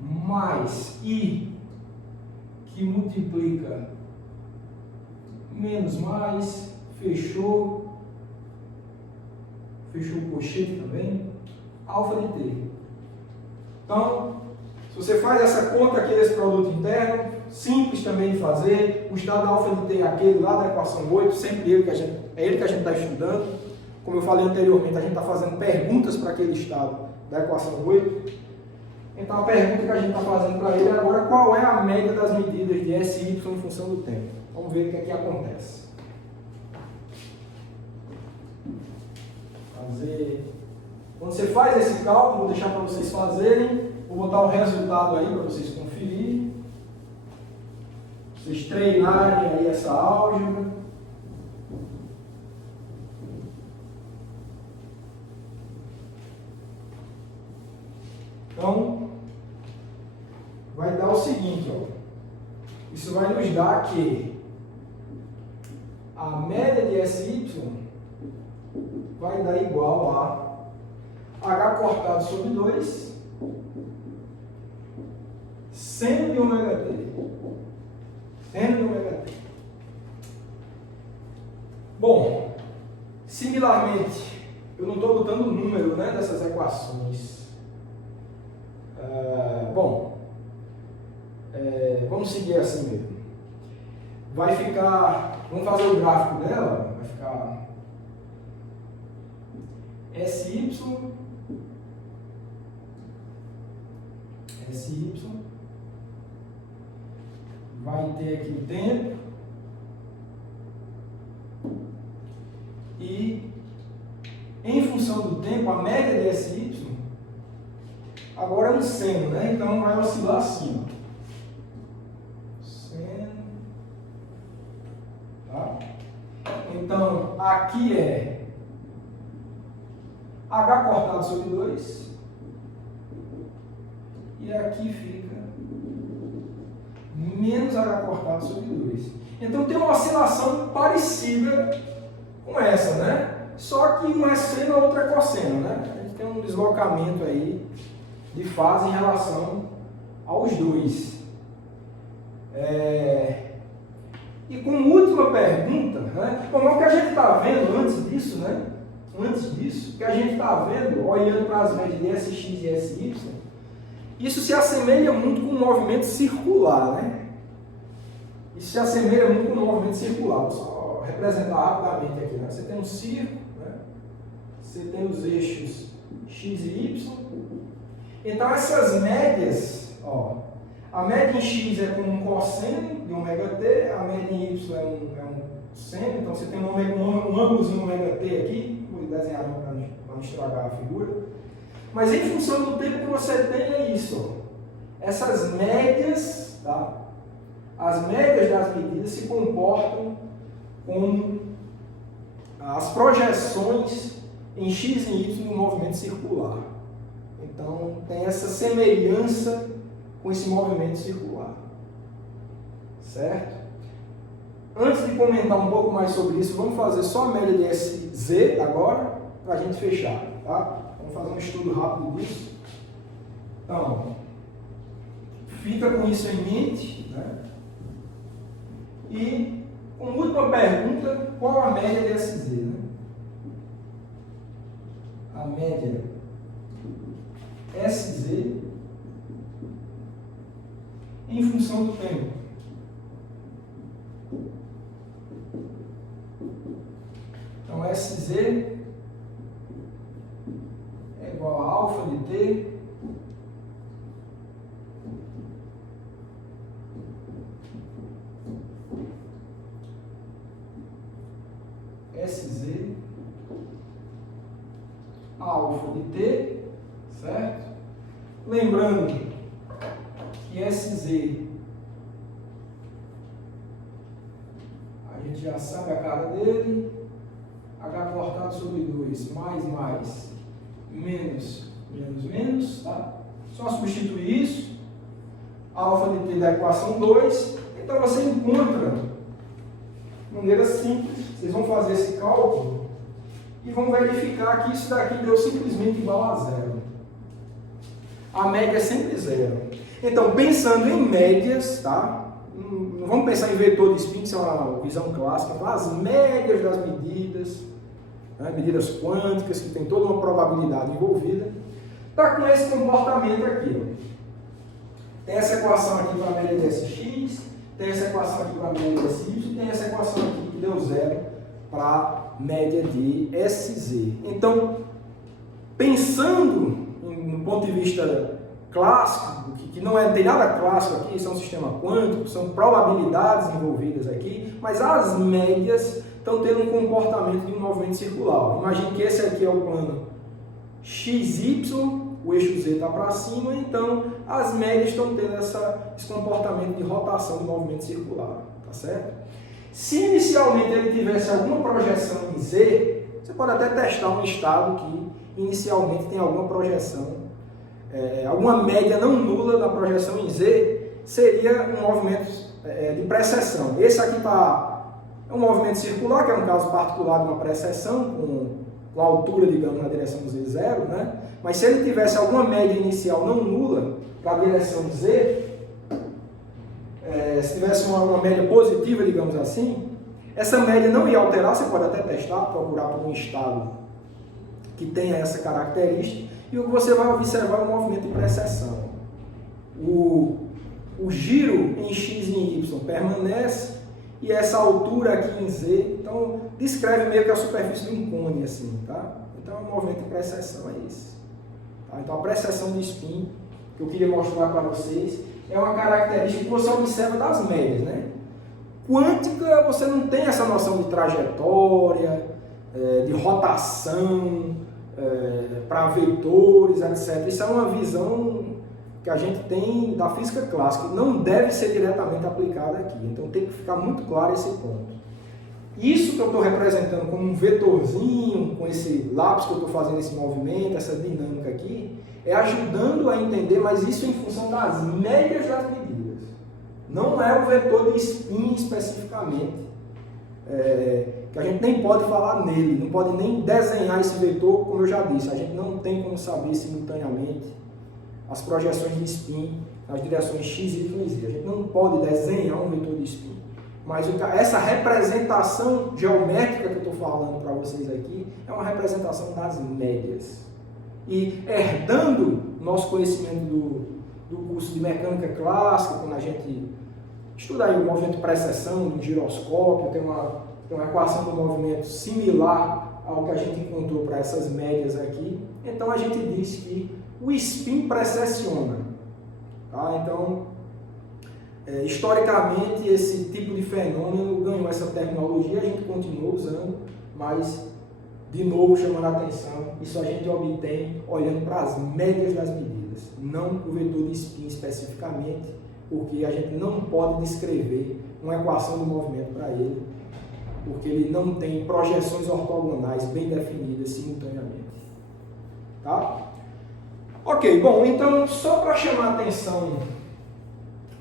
mais I, que multiplica menos mais, fechou o colchete também, alfa de t. Então, se você faz essa conta aqui desse produto interno, simples também de fazer. O estado alfa de t é aquele lá da equação 8, sempre ele que a gente está estudando. Como eu falei anteriormente, a gente está fazendo perguntas para aquele estado da equação 8. Então a pergunta que a gente está fazendo para ele agora é qual é a média das medidas de S e Y em função do tempo. Vamos ver o que é que acontece. Quando você faz esse cálculo, vou deixar para vocês fazerem, vou botar o resultado aí para vocês conferirem. Vocês treinarem aí essa álgebra. Então, vai dar o seguinte, ó. Isso vai nos dar que a média de SY vai dar igual a H cortado sobre 2 seno de ômega t. Seno de ômega t. Bom, similarmente, eu não estou botando o número, né, dessas equações. Vamos seguir assim mesmo. Vai ficar, vamos fazer o gráfico dela, vai ficar SY vai ter aqui o tempo e em função do tempo, a média de SY agora é um seno, né? Então vai oscilar assim, ó. Seno, tá? Então aqui é H cortado sobre 2 e aqui fica menos H cortado sobre 2. Então tem uma oscilação parecida com essa, né? Só que uma é seno, a outra é cosseno, né? A gente tem um deslocamento aí de fase em relação aos dois. E como última pergunta, né? Bom, o que a gente está vendo antes disso, né? Antes disso, o que a gente está vendo, olhando para as médias de SX e SY, isso se assemelha muito com um movimento circular, né? Isso se assemelha muito com um movimento circular. Vou só representar rapidamente aqui, né? Você tem um círculo, né? Você tem os eixos X e Y. Então essas médias, ó, a média em X é com um cosseno de ômega t, a média em Y é um seno, então você tem um ângulozinho ômega t aqui, vou desenhar para não estragar a figura. Mas em função do tempo que você tem é isso, ó. Essas médias, tá? As médias das medidas se comportam como as projeções em X e Y no movimento circular. Então, tem essa semelhança com esse movimento circular. Certo? Antes de comentar um pouco mais sobre isso, vamos fazer só a média de SZ agora, para a gente fechar. Tá? Vamos fazer um estudo rápido disso. Então, fica com isso em mente. Né? E, como última pergunta, qual a média de SZ? Né? A média SZ em função do tempo. Então, SZ é igual a alfa de t SZ alfa de t, certo? Lembrando que SZ a gente já sabe a cara dele, H cortado sobre 2, mais, menos, tá? Só substituir isso, alfa de t da equação 2, então você encontra de maneira simples, vocês vão fazer esse cálculo e vão verificar que isso daqui deu simplesmente igual a zero. A média é sempre zero. Então, pensando em médias, tá? Não vamos pensar em vetor de spin, isso é uma visão clássica. Então, as médias das medidas, né? Medidas quânticas, que tem toda uma probabilidade envolvida, está com esse comportamento aqui. Ó. Tem essa equação aqui para a média desse x, tem essa equação aqui para a média desse y, e tem essa equação aqui que deu zero para a média de SZ. Então, pensando no ponto de vista clássico, que não tem nada clássico aqui, isso é um sistema quântico, são probabilidades envolvidas aqui, mas as médias estão tendo um comportamento de um movimento circular. Imagine que esse aqui é o plano XY, o eixo Z está para cima, então as médias estão tendo esse comportamento de rotação do movimento circular, tá certo? Se inicialmente ele tivesse alguma projeção em Z, você pode até testar um estado que inicialmente tem alguma projeção, alguma média não nula da projeção em Z, seria um movimento de precessão. Esse aqui é um movimento circular, que é um caso particular de uma precessão, com a altura, digamos, na direção Z0, né? Mas se ele tivesse alguma média inicial não nula para a direção Z, se tivesse uma média positiva, digamos assim, essa média não ia alterar, você pode até testar, procurar por um estado que tenha essa característica, e o que você vai observar é um movimento de precessão. O giro em x e em y permanece, e essa altura aqui em z, então descreve meio que a superfície de um cone, assim, tá? Então o movimento de precessão é esse. Tá? Então a precessão de spin, que eu queria mostrar para vocês, é uma característica que você observa das médias, né? Quântica, você não tem essa noção de trajetória, de rotação, para vetores, etc. Isso é uma visão que a gente tem da física clássica, que não deve ser diretamente aplicada aqui. Então tem que ficar muito claro esse ponto. Isso que eu estou representando como um vetorzinho, com esse lápis que eu estou fazendo esse movimento, essa dinâmica aqui, é ajudando a entender, mas isso em função das médias das medidas. Não é o vetor de spin especificamente, que a gente nem pode falar nele, não pode nem desenhar esse vetor, como eu já disse, a gente não tem como saber simultaneamente as projeções de spin nas direções x, y e z. A gente não pode desenhar um vetor de spin. Mas essa representação geométrica que eu estou falando para vocês aqui é uma representação das médias. E herdando nosso conhecimento do curso de mecânica clássica, quando a gente estuda aí o movimento de precessão, do giroscópio, tem uma equação do movimento similar ao que a gente encontrou para essas médias aqui, então a gente diz que o spin precessiona. Tá? Então, historicamente, esse tipo de fenômeno ganhou essa terminologia, a gente continua usando, mas, de novo, chamando a atenção, isso a gente obtém olhando para as médias das medidas, não o vetor de spin especificamente, porque a gente não pode descrever uma equação do movimento para ele, porque ele não tem projeções ortogonais bem definidas simultaneamente. Tá? Ok, bom, então, só para chamar a atenção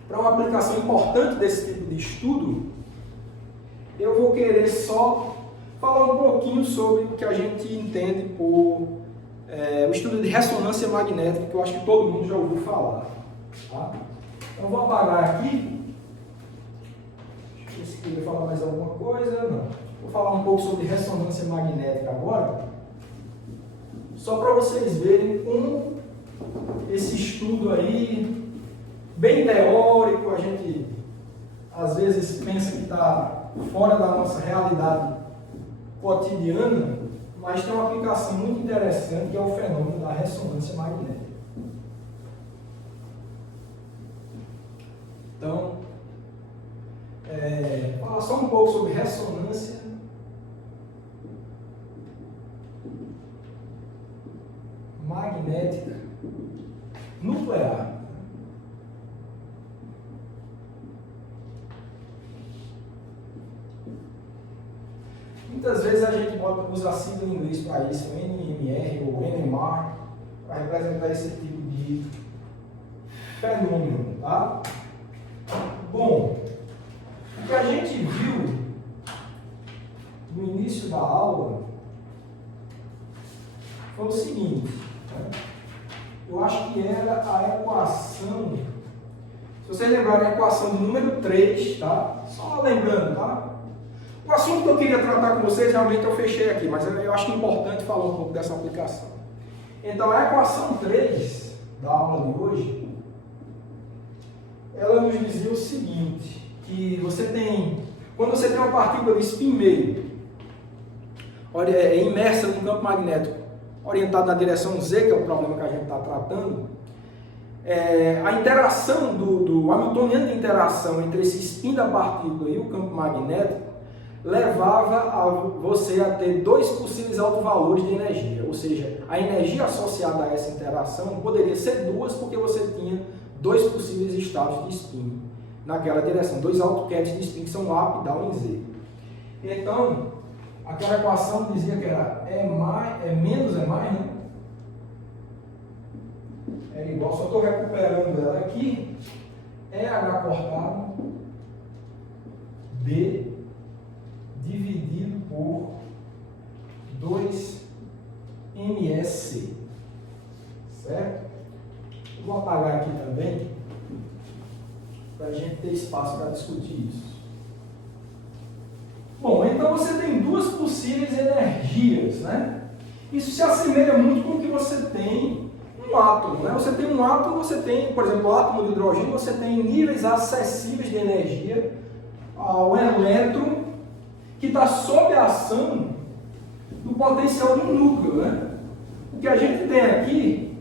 para uma aplicação importante desse tipo de estudo, eu vou querer só falar um pouquinho sobre o que a gente entende por o estudo de ressonância magnética, que eu acho que todo mundo já ouviu falar. Tá? Então, vou apagar aqui. Deixa eu ver se queria falar mais alguma coisa. Não. Vou falar um pouco sobre ressonância magnética agora, só para vocês verem como esse estudo aí, bem teórico, a gente às vezes pensa que está fora da nossa realidade cotidiana, mas tem uma aplicação muito interessante que é o fenômeno da ressonância magnética. Então, falar só um pouco sobre ressonância magnética nuclear. Muitas vezes a gente usa a sigla em inglês para isso, NMR ou NMR, para representar esse tipo de fenômeno, tá? Bom, o que a gente viu no início da aula foi o seguinte, né? Eu acho que era a equação, se vocês lembrarem, a equação do número 3, tá? Só lembrando, tá? O assunto que eu queria tratar com vocês, realmente eu fechei aqui, mas eu acho importante falar um pouco dessa aplicação. Então, a equação 3 da aula de hoje ela nos dizia o seguinte, que quando você tem uma partícula de spin meio imersa no campo magnético orientado na direção Z, que é o problema que a gente está tratando, a interação do hamiltoniano de interação entre esse spin da partícula e o campo magnético levava você a ter dois possíveis autovalores de energia, ou seja, a energia associada a essa interação poderia ser duas porque você tinha dois possíveis estados de spin naquela direção, dois autocats de spin que são up e down em Z. Então, aquela equação dizia que era menos é mais, né? É igual, só estou recuperando ela aqui, H cortado B dividido por 2ms, certo? Eu vou apagar aqui também, para a gente ter espaço para discutir isso. Bom, então você tem duas possíveis energias, né? Isso se assemelha muito com o que você tem no átomo, né? Você tem um átomo, você tem, por exemplo, o átomo de hidrogênio, você tem níveis acessíveis de energia ao elétron que está sob a ação do potencial de um núcleo, né? O que a gente tem aqui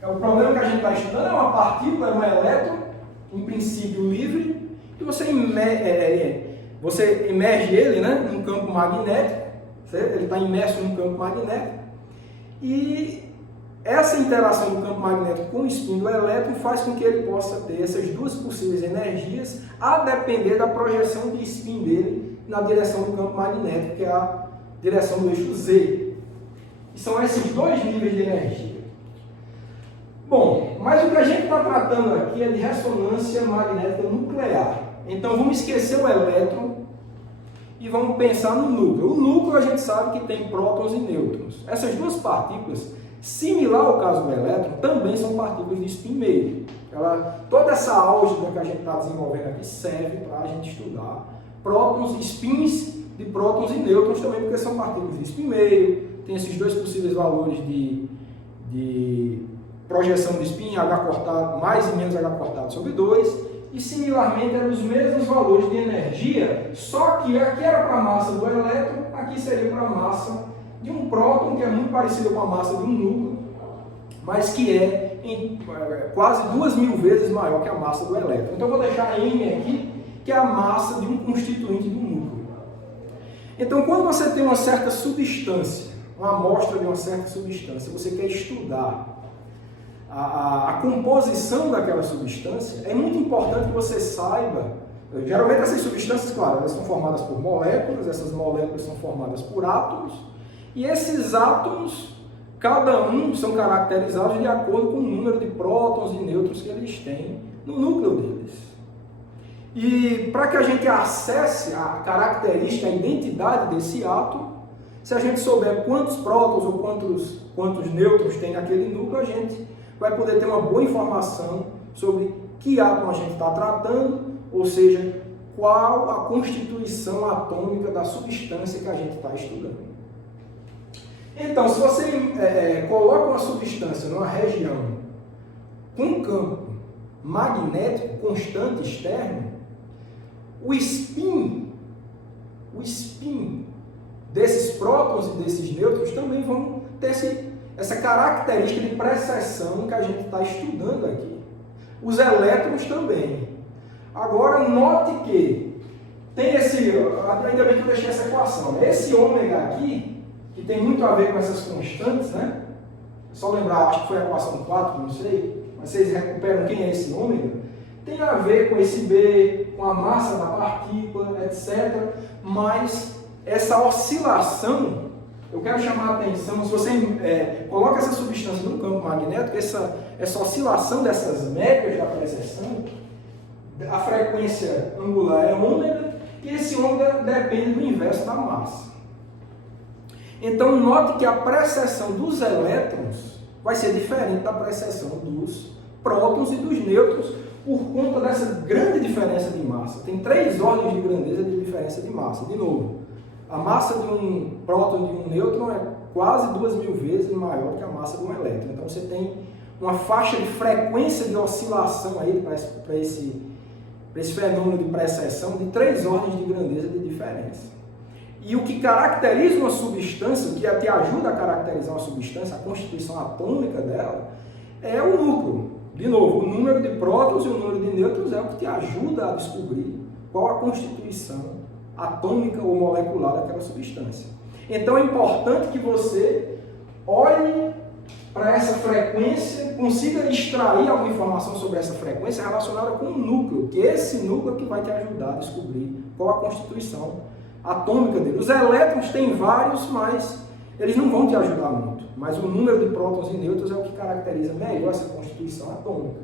é o problema que a gente está estudando, é uma partícula, é um elétron, em princípio livre, e você imerge ele, né, num campo magnético, certo? Ele está imerso num campo magnético, e essa interação do campo magnético com o spin do elétron faz com que ele possa ter essas duas possíveis energias, a depender da projeção de spin dele na direção do campo magnético, que é a direção do eixo Z. E são esses dois níveis de energia. Bom, mas o que a gente está tratando aqui é de ressonância magnética nuclear. Então vamos esquecer o elétron e vamos pensar no núcleo. O núcleo a gente sabe que tem prótons e nêutrons. Essas duas partículas, similar ao caso do elétron, também são partículas de spin meio. Toda essa álgebra que a gente está desenvolvendo aqui serve para a gente estudar prótons, spins de prótons e nêutrons também, porque são partículas de spin meio, tem esses dois possíveis valores de projeção de spin, H cortado, mais e menos H cortado sobre 2, e similarmente eram os mesmos valores de energia, só que aqui era para a massa do elétron, aqui seria para a massa de um próton, que é muito parecido com a massa de um núcleo, mas que é quase 2.000 vezes maior que a massa do elétron. Então eu vou deixar M aqui, que é a massa de um constituinte do núcleo. Então quando você tem uma certa substância, uma amostra de uma certa substância, você quer estudar a composição daquela substância, é muito importante que você saiba, geralmente essas substâncias, claro, elas são formadas por moléculas, essas moléculas são formadas por átomos, e esses átomos, cada um, são caracterizados de acordo com o número de prótons e nêutrons que eles têm no núcleo deles. E para que a gente acesse a característica, a identidade desse átomo, se a gente souber quantos prótons ou quantos nêutrons tem naquele núcleo, a gente vai poder ter uma boa informação sobre que átomo a gente está tratando, ou seja, qual a constituição atômica da substância que a gente está estudando. Então, se você coloca uma substância numa região com um campo magnético constante externo, o spin desses prótons e desses nêutrons também vão ter essa característica de precessão que a gente está estudando aqui. Os elétrons também. Agora, note que tem ainda bem que eu deixei essa equação, esse ômega aqui, que tem muito a ver com essas constantes, né? É só lembrar, acho que foi a equação 4, não sei, mas vocês recuperam quem é esse ômega, tem a ver com esse B, com a massa da partícula, etc. Mas essa oscilação, eu quero chamar a atenção, se você coloca essa substância no campo magnético, essa oscilação dessas médias da precessão, a frequência angular é ômega, e esse ômega depende do inverso da massa. Então, note que a precessão dos elétrons vai ser diferente da precessão dos prótons e dos nêutrons, por conta dessa grande diferença de massa. Tem 3 ordens de grandeza de diferença de massa. De novo, a massa de um próton e de um nêutron é quase 2.000 vezes maior que a massa de um elétron. Então você tem uma faixa de frequência de oscilação aí para esse fenômeno de precessão de 3 ordens de grandeza de diferença. E o que caracteriza uma substância, o que te ajuda a caracterizar uma substância, a constituição atômica dela, é o núcleo. De novo, o número de prótons e o número de nêutrons é o que te ajuda a descobrir qual a constituição atômica ou molecular daquela substância. Então é importante que você olhe para essa frequência, consiga extrair alguma informação sobre essa frequência relacionada com o núcleo, que esse núcleo é que vai te ajudar a descobrir qual a constituição atômica dele. Os elétrons têm vários, mas eles não vão te ajudar muito. Mas o número de prótons e nêutrons é o que caracteriza melhor essa constituição atômica.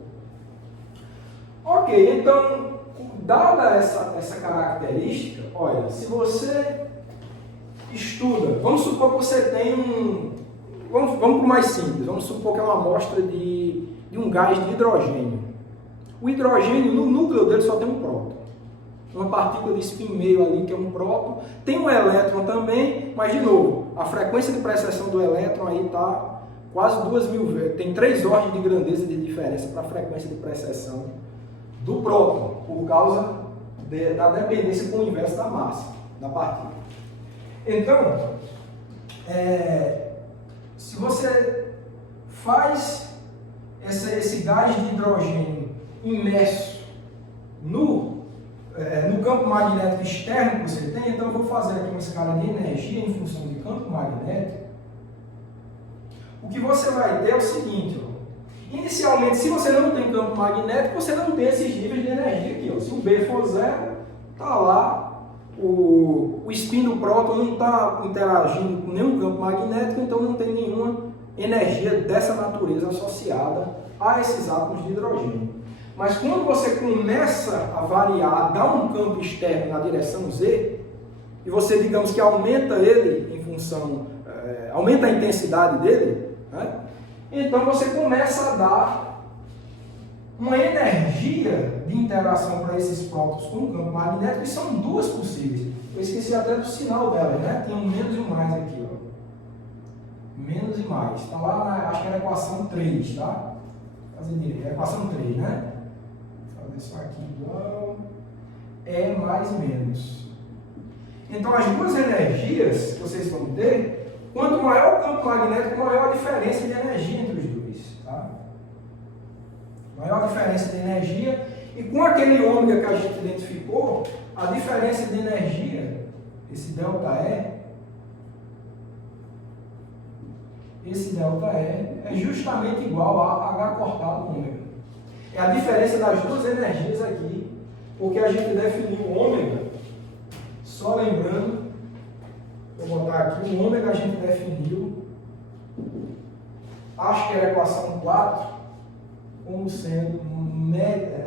Ok, então, dada essa característica, olha, se você estuda, vamos supor que você tem Vamos para o mais simples, vamos supor que é uma amostra de um gás de hidrogênio. O hidrogênio, no núcleo dele só tem um próton. Uma partícula de spin meio ali, que é um próton. Tem um elétron também, mas de novo, a frequência de precessão do elétron aí está quase 2.000 vezes. Tem 3 ordens de grandeza de diferença para a frequência de precessão do próton, por causa da dependência com o inverso da massa da partícula. Então, se você faz esse gás de hidrogênio imerso no campo magnético externo que você tem, então eu vou fazer aqui uma escala de energia em função de campo magnético, o que você vai ter é o seguinte, ó. Inicialmente, se você não tem campo magnético, você não tem esses níveis de energia aqui. Ó. Se o B for 0, está lá. O spin do próton não está interagindo com nenhum campo magnético, então não tem nenhuma energia dessa natureza associada a esses átomos de hidrogênio. Mas quando você começa a variar, a dar um campo externo na direção Z, e você, digamos que aumenta ele em função, aumenta a intensidade dele, né? Então você começa a dar uma energia de interação para esses prótons com o campo magnético, e são 2 possíveis. Eu esqueci até do sinal dela, né? Tem um menos e um mais aqui, ó. Menos e mais. Está lá, acho que era a equação 3, tá? Fazer direito. É a equação 3, né? Vou fazer isso aqui igual. É mais menos. Então, as 2 energias que vocês vão ter, quanto maior o campo magnético, maior a diferença de energia entre os dois, tá? Maior diferença de energia, e com aquele ômega que a gente identificou, a diferença de energia, esse ΔE, é justamente igual a H cortado ômega. É a diferença das 2 energias aqui, porque a gente definiu o ômega, só lembrando, vou botar aqui, o ômega a gente definiu, acho que era a equação 4, como sendo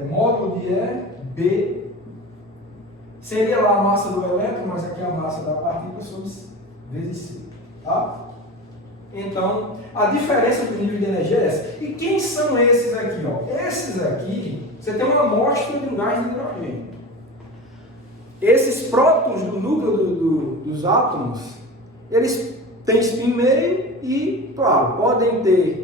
módulo de B, seria lá a massa do elétron, mas aqui a massa da partícula sobre vezes C, tá? Então, a diferença dos níveis de energia é essa. E quem são esses aqui? Ó? Esses aqui, você tem uma amostra de um gás de hidrogênio. Esses prótons do núcleo dos átomos, eles têm spin meio e, claro, podem ter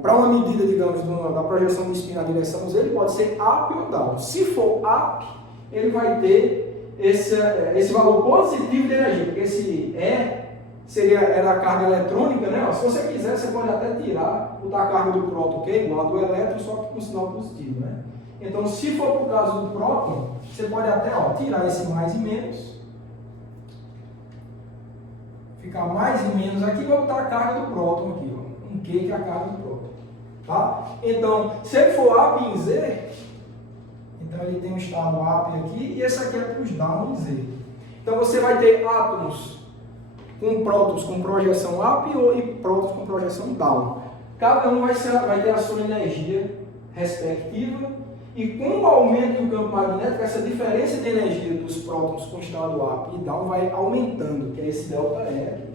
para uma medida, digamos, da projeção de spin na direção Z, ele pode ser up ou down. Se for up, ele vai ter esse valor positivo de energia, porque esse era a carga eletrônica, né? Se você quiser, você pode até tirar a carga do próton, que é igual a do elétron, só que com sinal positivo, né? Então, se for por caso do próton, você pode até tirar esse mais e menos, ficar mais e menos aqui e botar a carga do próton aqui, ó. Um Q que é a carga do próton, tá? Então, se ele for up em Z, então ele tem um estado up aqui, e esse aqui é para os down em Z. Então, você vai ter átomos com prótons com projeção up e prótons com projeção down. Cada um vai ter a sua energia respectiva, e com o aumento do campo magnético, essa diferença de energia dos prótons com estado up e down vai aumentando, que é esse ΔE aqui.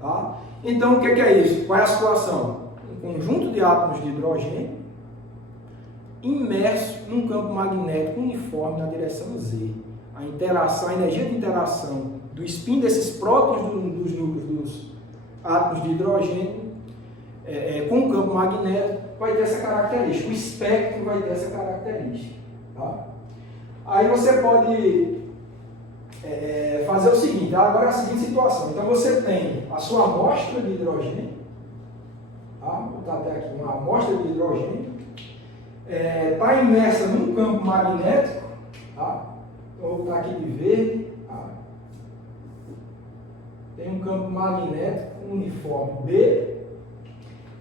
Tá? Então, o que é isso? Qual é a situação? Um conjunto de átomos de hidrogênio imerso num campo magnético uniforme na direção Z. A energia de interação do spin desses prótons dos núcleos dos átomos de hidrogênio com o campo magnético vai ter essa característica, o espectro vai ter essa característica. Tá? Aí você pode fazer o seguinte, agora é a seguinte situação, então você tem a sua amostra de hidrogênio, tá? Vou botar até aqui uma amostra de hidrogênio, está imersa num campo magnético, tá? Então vou botar aqui de verde, tá? Tem um campo magnético uniforme B.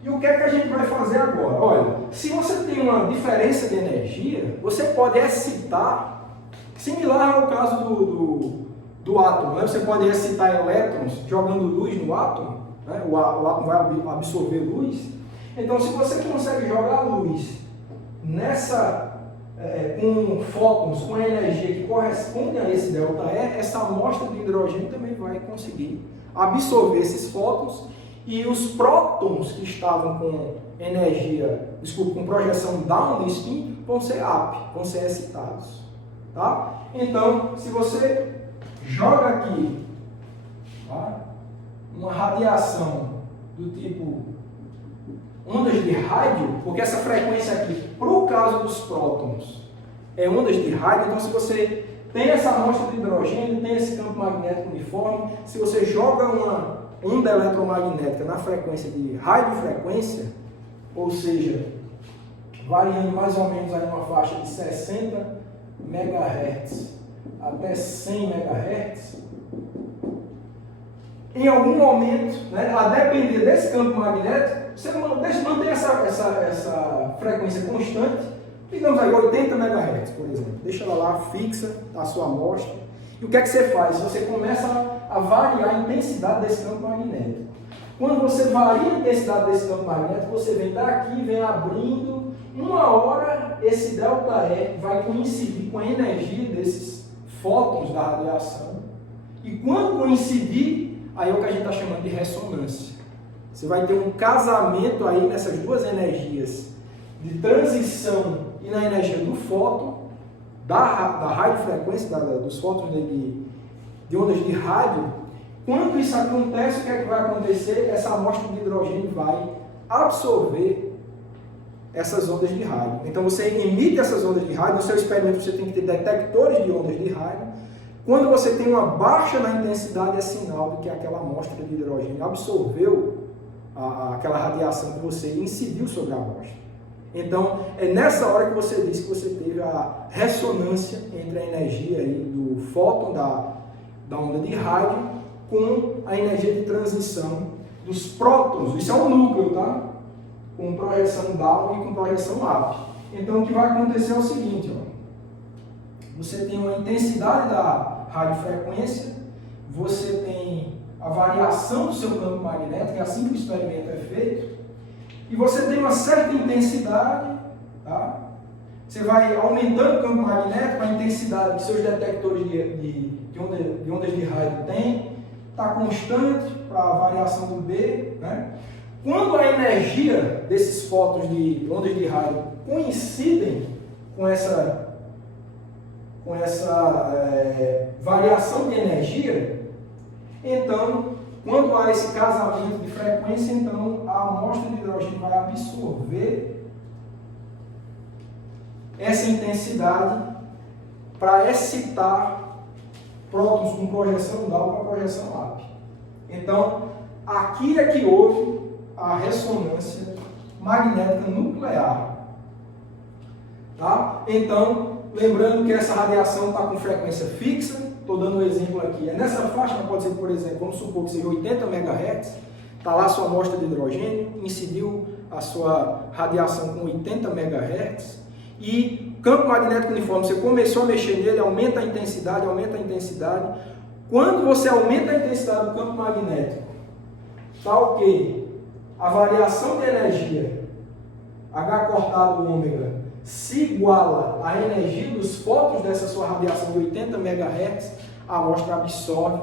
E o que é que a gente vai fazer agora? Olha, se você tem uma diferença de energia, você pode excitar, similar ao caso do átomo, né? Você pode excitar elétrons jogando luz no átomo, né? O átomo vai absorver luz. Então, se você consegue jogar luz com fótons, com a energia que corresponde a esse ΔE, essa amostra de hidrogênio também vai conseguir absorver esses fótons. E os prótons que estavam com com projeção down de spin, vão ser up, vão ser excitados. Tá? Então, se você joga aqui, tá, uma radiação do tipo ondas de rádio, porque essa frequência aqui, para o caso dos prótons, é ondas de rádio, então se você tem essa amostra de hidrogênio, tem esse campo magnético uniforme, se você joga uma onda eletromagnética na frequência de radiofrequência, ou seja, variando mais ou menos aí uma faixa de 60 MHz até 100 MHz, em algum momento, né, a depender desse campo magnético, você mantém essa frequência constante, digamos aí 80 MHz, por exemplo. Deixa ela lá fixa, a sua amostra. E o que é que você faz? Você começa a variar a intensidade desse campo magnético. Quando você varia a intensidade desse campo magnético, você vem daqui, vem abrindo. Uma hora, esse ΔE vai coincidir com a energia desses fótons da radiação. E quando coincidir, aí é o que a gente está chamando de ressonância. Você vai ter um casamento aí nessas duas energias de transição e na energia do fóton, da radiofrequência, dos fótons de ondas de rádio. Quando isso acontece, o que é que vai acontecer? Essa amostra de hidrogênio vai absorver essas ondas de rádio. Então você emite essas ondas de rádio, no seu experimento você tem que ter detectores de ondas de rádio. Quando você tem uma baixa na intensidade, é sinal de que aquela amostra de hidrogênio absorveu aquela radiação que você incidiu sobre a amostra. Então, é nessa hora que você diz que você teve a ressonância entre a energia aí do fóton da onda de rádio com a energia de transição dos prótons. Isso é um núcleo, tá? Com projeção down e com projeção up. Então, o que vai acontecer é o seguinte, ó. Você tem uma intensidade da radiofrequência, você tem a variação do seu campo magnético, é assim que o experimento é feito, e você tem uma certa intensidade, tá? Você vai aumentando o campo magnético, a intensidade que seus detectores de ondas de rádio têm, está constante para a variação do B, né? Quando a energia desses fótons de ondas de rádio coincidem com essa variação de energia, então, quando há esse casamento de frequência, então a amostra de hidrogênio vai absorver essa intensidade para excitar prótons com projeção down para projeção up. Então, aqui é que houve a ressonância magnética nuclear. Tá? Então, lembrando que essa radiação está com frequência fixa, estou dando um exemplo aqui, é nessa faixa, mas pode ser, por exemplo, vamos supor que seja 80 MHz, está lá a sua amostra de hidrogênio, incidiu a sua radiação com 80 MHz, e campo magnético uniforme, você começou a mexer nele, aumenta a intensidade, quando você aumenta a intensidade do campo magnético, está ok, a variação de energia, H cortado ômega, se iguala à energia dos fótons dessa sua radiação de 80 MHz, a amostra absorve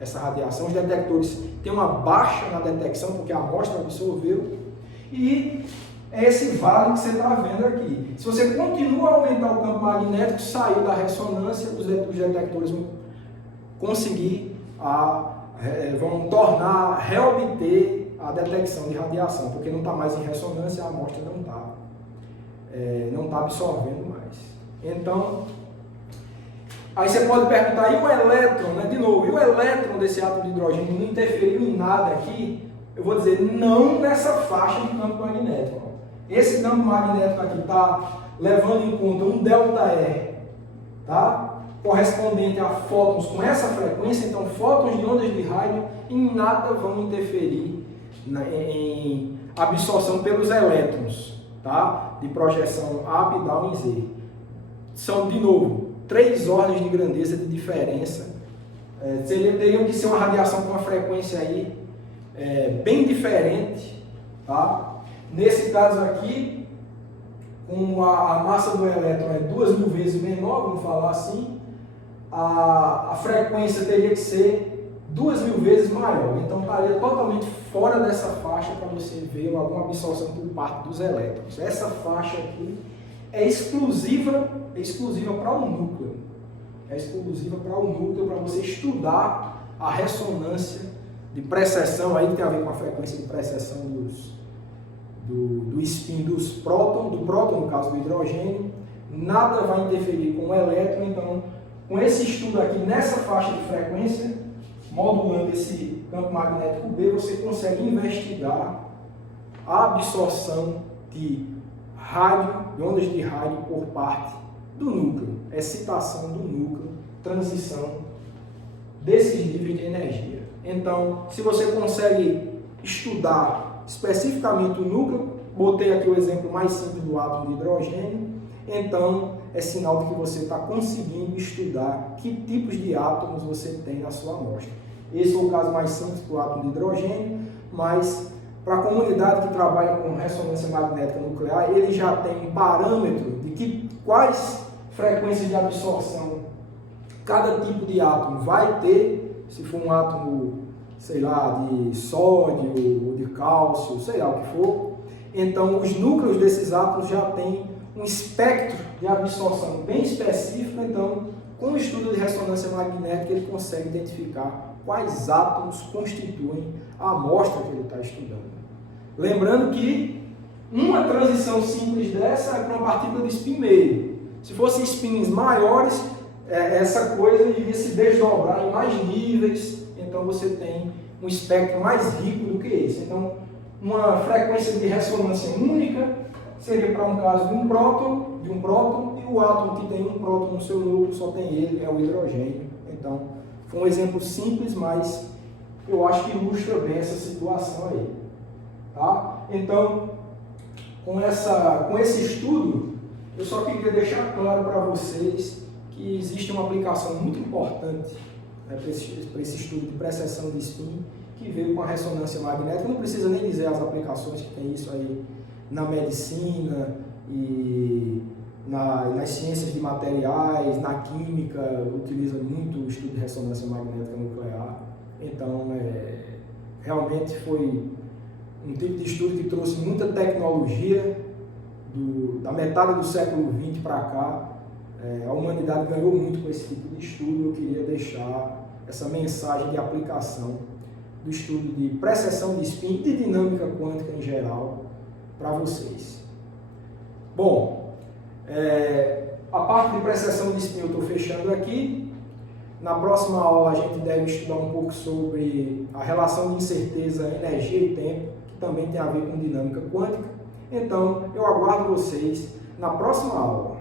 essa radiação. Os detectores têm uma baixa na detecção, porque a amostra absorveu, e é esse vale que você está vendo aqui. Se você continua a aumentar o campo magnético, saiu da ressonância, os detectores vão conseguir, vão reobter a detecção de radiação, porque não está mais em ressonância, a amostra não está absorvendo mais. Então, aí você pode perguntar, e o elétron, né? De novo, e o elétron desse átomo de hidrogênio não interferiu em nada aqui? Eu vou dizer, não nessa faixa de campo magnético. Esse campo magnético aqui está levando em conta um ΔE, tá? Correspondente a fótons com essa frequência, então fótons de ondas de rádio em nada vão interferir em absorção pelos elétrons, tá? De projeção up, down e Z. São, de novo, 3 ordens de grandeza de diferença. Teriam que ser uma radiação com uma frequência aí bem diferente, tá? Nesse caso aqui, com a massa do elétron é 2.000 vezes menor, vamos falar assim, a frequência teria que ser 2.000 vezes maior. Então estaria totalmente fora dessa faixa para você ver alguma absorção por parte dos elétrons. Essa faixa aqui é exclusiva para o núcleo. É exclusiva para o núcleo, para você estudar a ressonância de precessão, aí que tem a ver com a frequência de precessão do spin do próton, no caso do hidrogênio. Nada vai interferir com o elétron, então, com esse estudo aqui, nessa faixa de frequência, modulando esse campo magnético B, você consegue investigar a absorção de rádio, de ondas de rádio por parte do núcleo, excitação do núcleo, transição desses níveis de energia. Então, se você consegue estudar especificamente o núcleo, botei aqui o exemplo mais simples do átomo de hidrogênio, então é sinal de que você está conseguindo estudar que tipos de átomos você tem na sua amostra. Esse foi o caso mais simples do átomo de hidrogênio, mas para a comunidade que trabalha com ressonância magnética nuclear, ele já tem um parâmetro de quais frequências de absorção cada tipo de átomo vai ter, se for um átomo, sei lá, de sódio ou de cálcio, sei lá o que for. Então, os núcleos desses átomos já têm um espectro de absorção bem específico. Então, com o estudo de ressonância magnética, ele consegue identificar quais átomos constituem a amostra que ele está estudando. Lembrando que uma transição simples dessa é para uma partícula de spin meio. Se fossem spins maiores, essa coisa iria se desdobrar em mais níveis, então você tem um espectro mais rico do que esse. Então, uma frequência de ressonância única seria para um caso de um próton, e o átomo que tem um próton no seu núcleo só tem ele, é o hidrogênio. Então, foi um exemplo simples, mas eu acho que ilustra bem essa situação aí. Tá? Então, com esse estudo, eu só queria deixar claro para vocês que existe uma aplicação muito importante, né, para esse estudo de precessão de spin, que veio com a ressonância magnética. Não precisa nem dizer as aplicações que tem isso aí na medicina e nas ciências de materiais, na química, utiliza muito o estudo de ressonância magnética nuclear. Então, realmente foi um tipo de estudo que trouxe muita tecnologia da metade do século XX para cá. A humanidade ganhou muito com esse tipo de estudo. Eu queria deixar essa mensagem de aplicação do estudo de precessão de spin e de dinâmica quântica em geral para vocês. Bom, a parte de precessão de spin eu estou fechando aqui. Na próxima aula a gente deve estudar um pouco sobre a relação de incerteza, energia e tempo, que também tem a ver com dinâmica quântica. Então, eu aguardo vocês na próxima aula.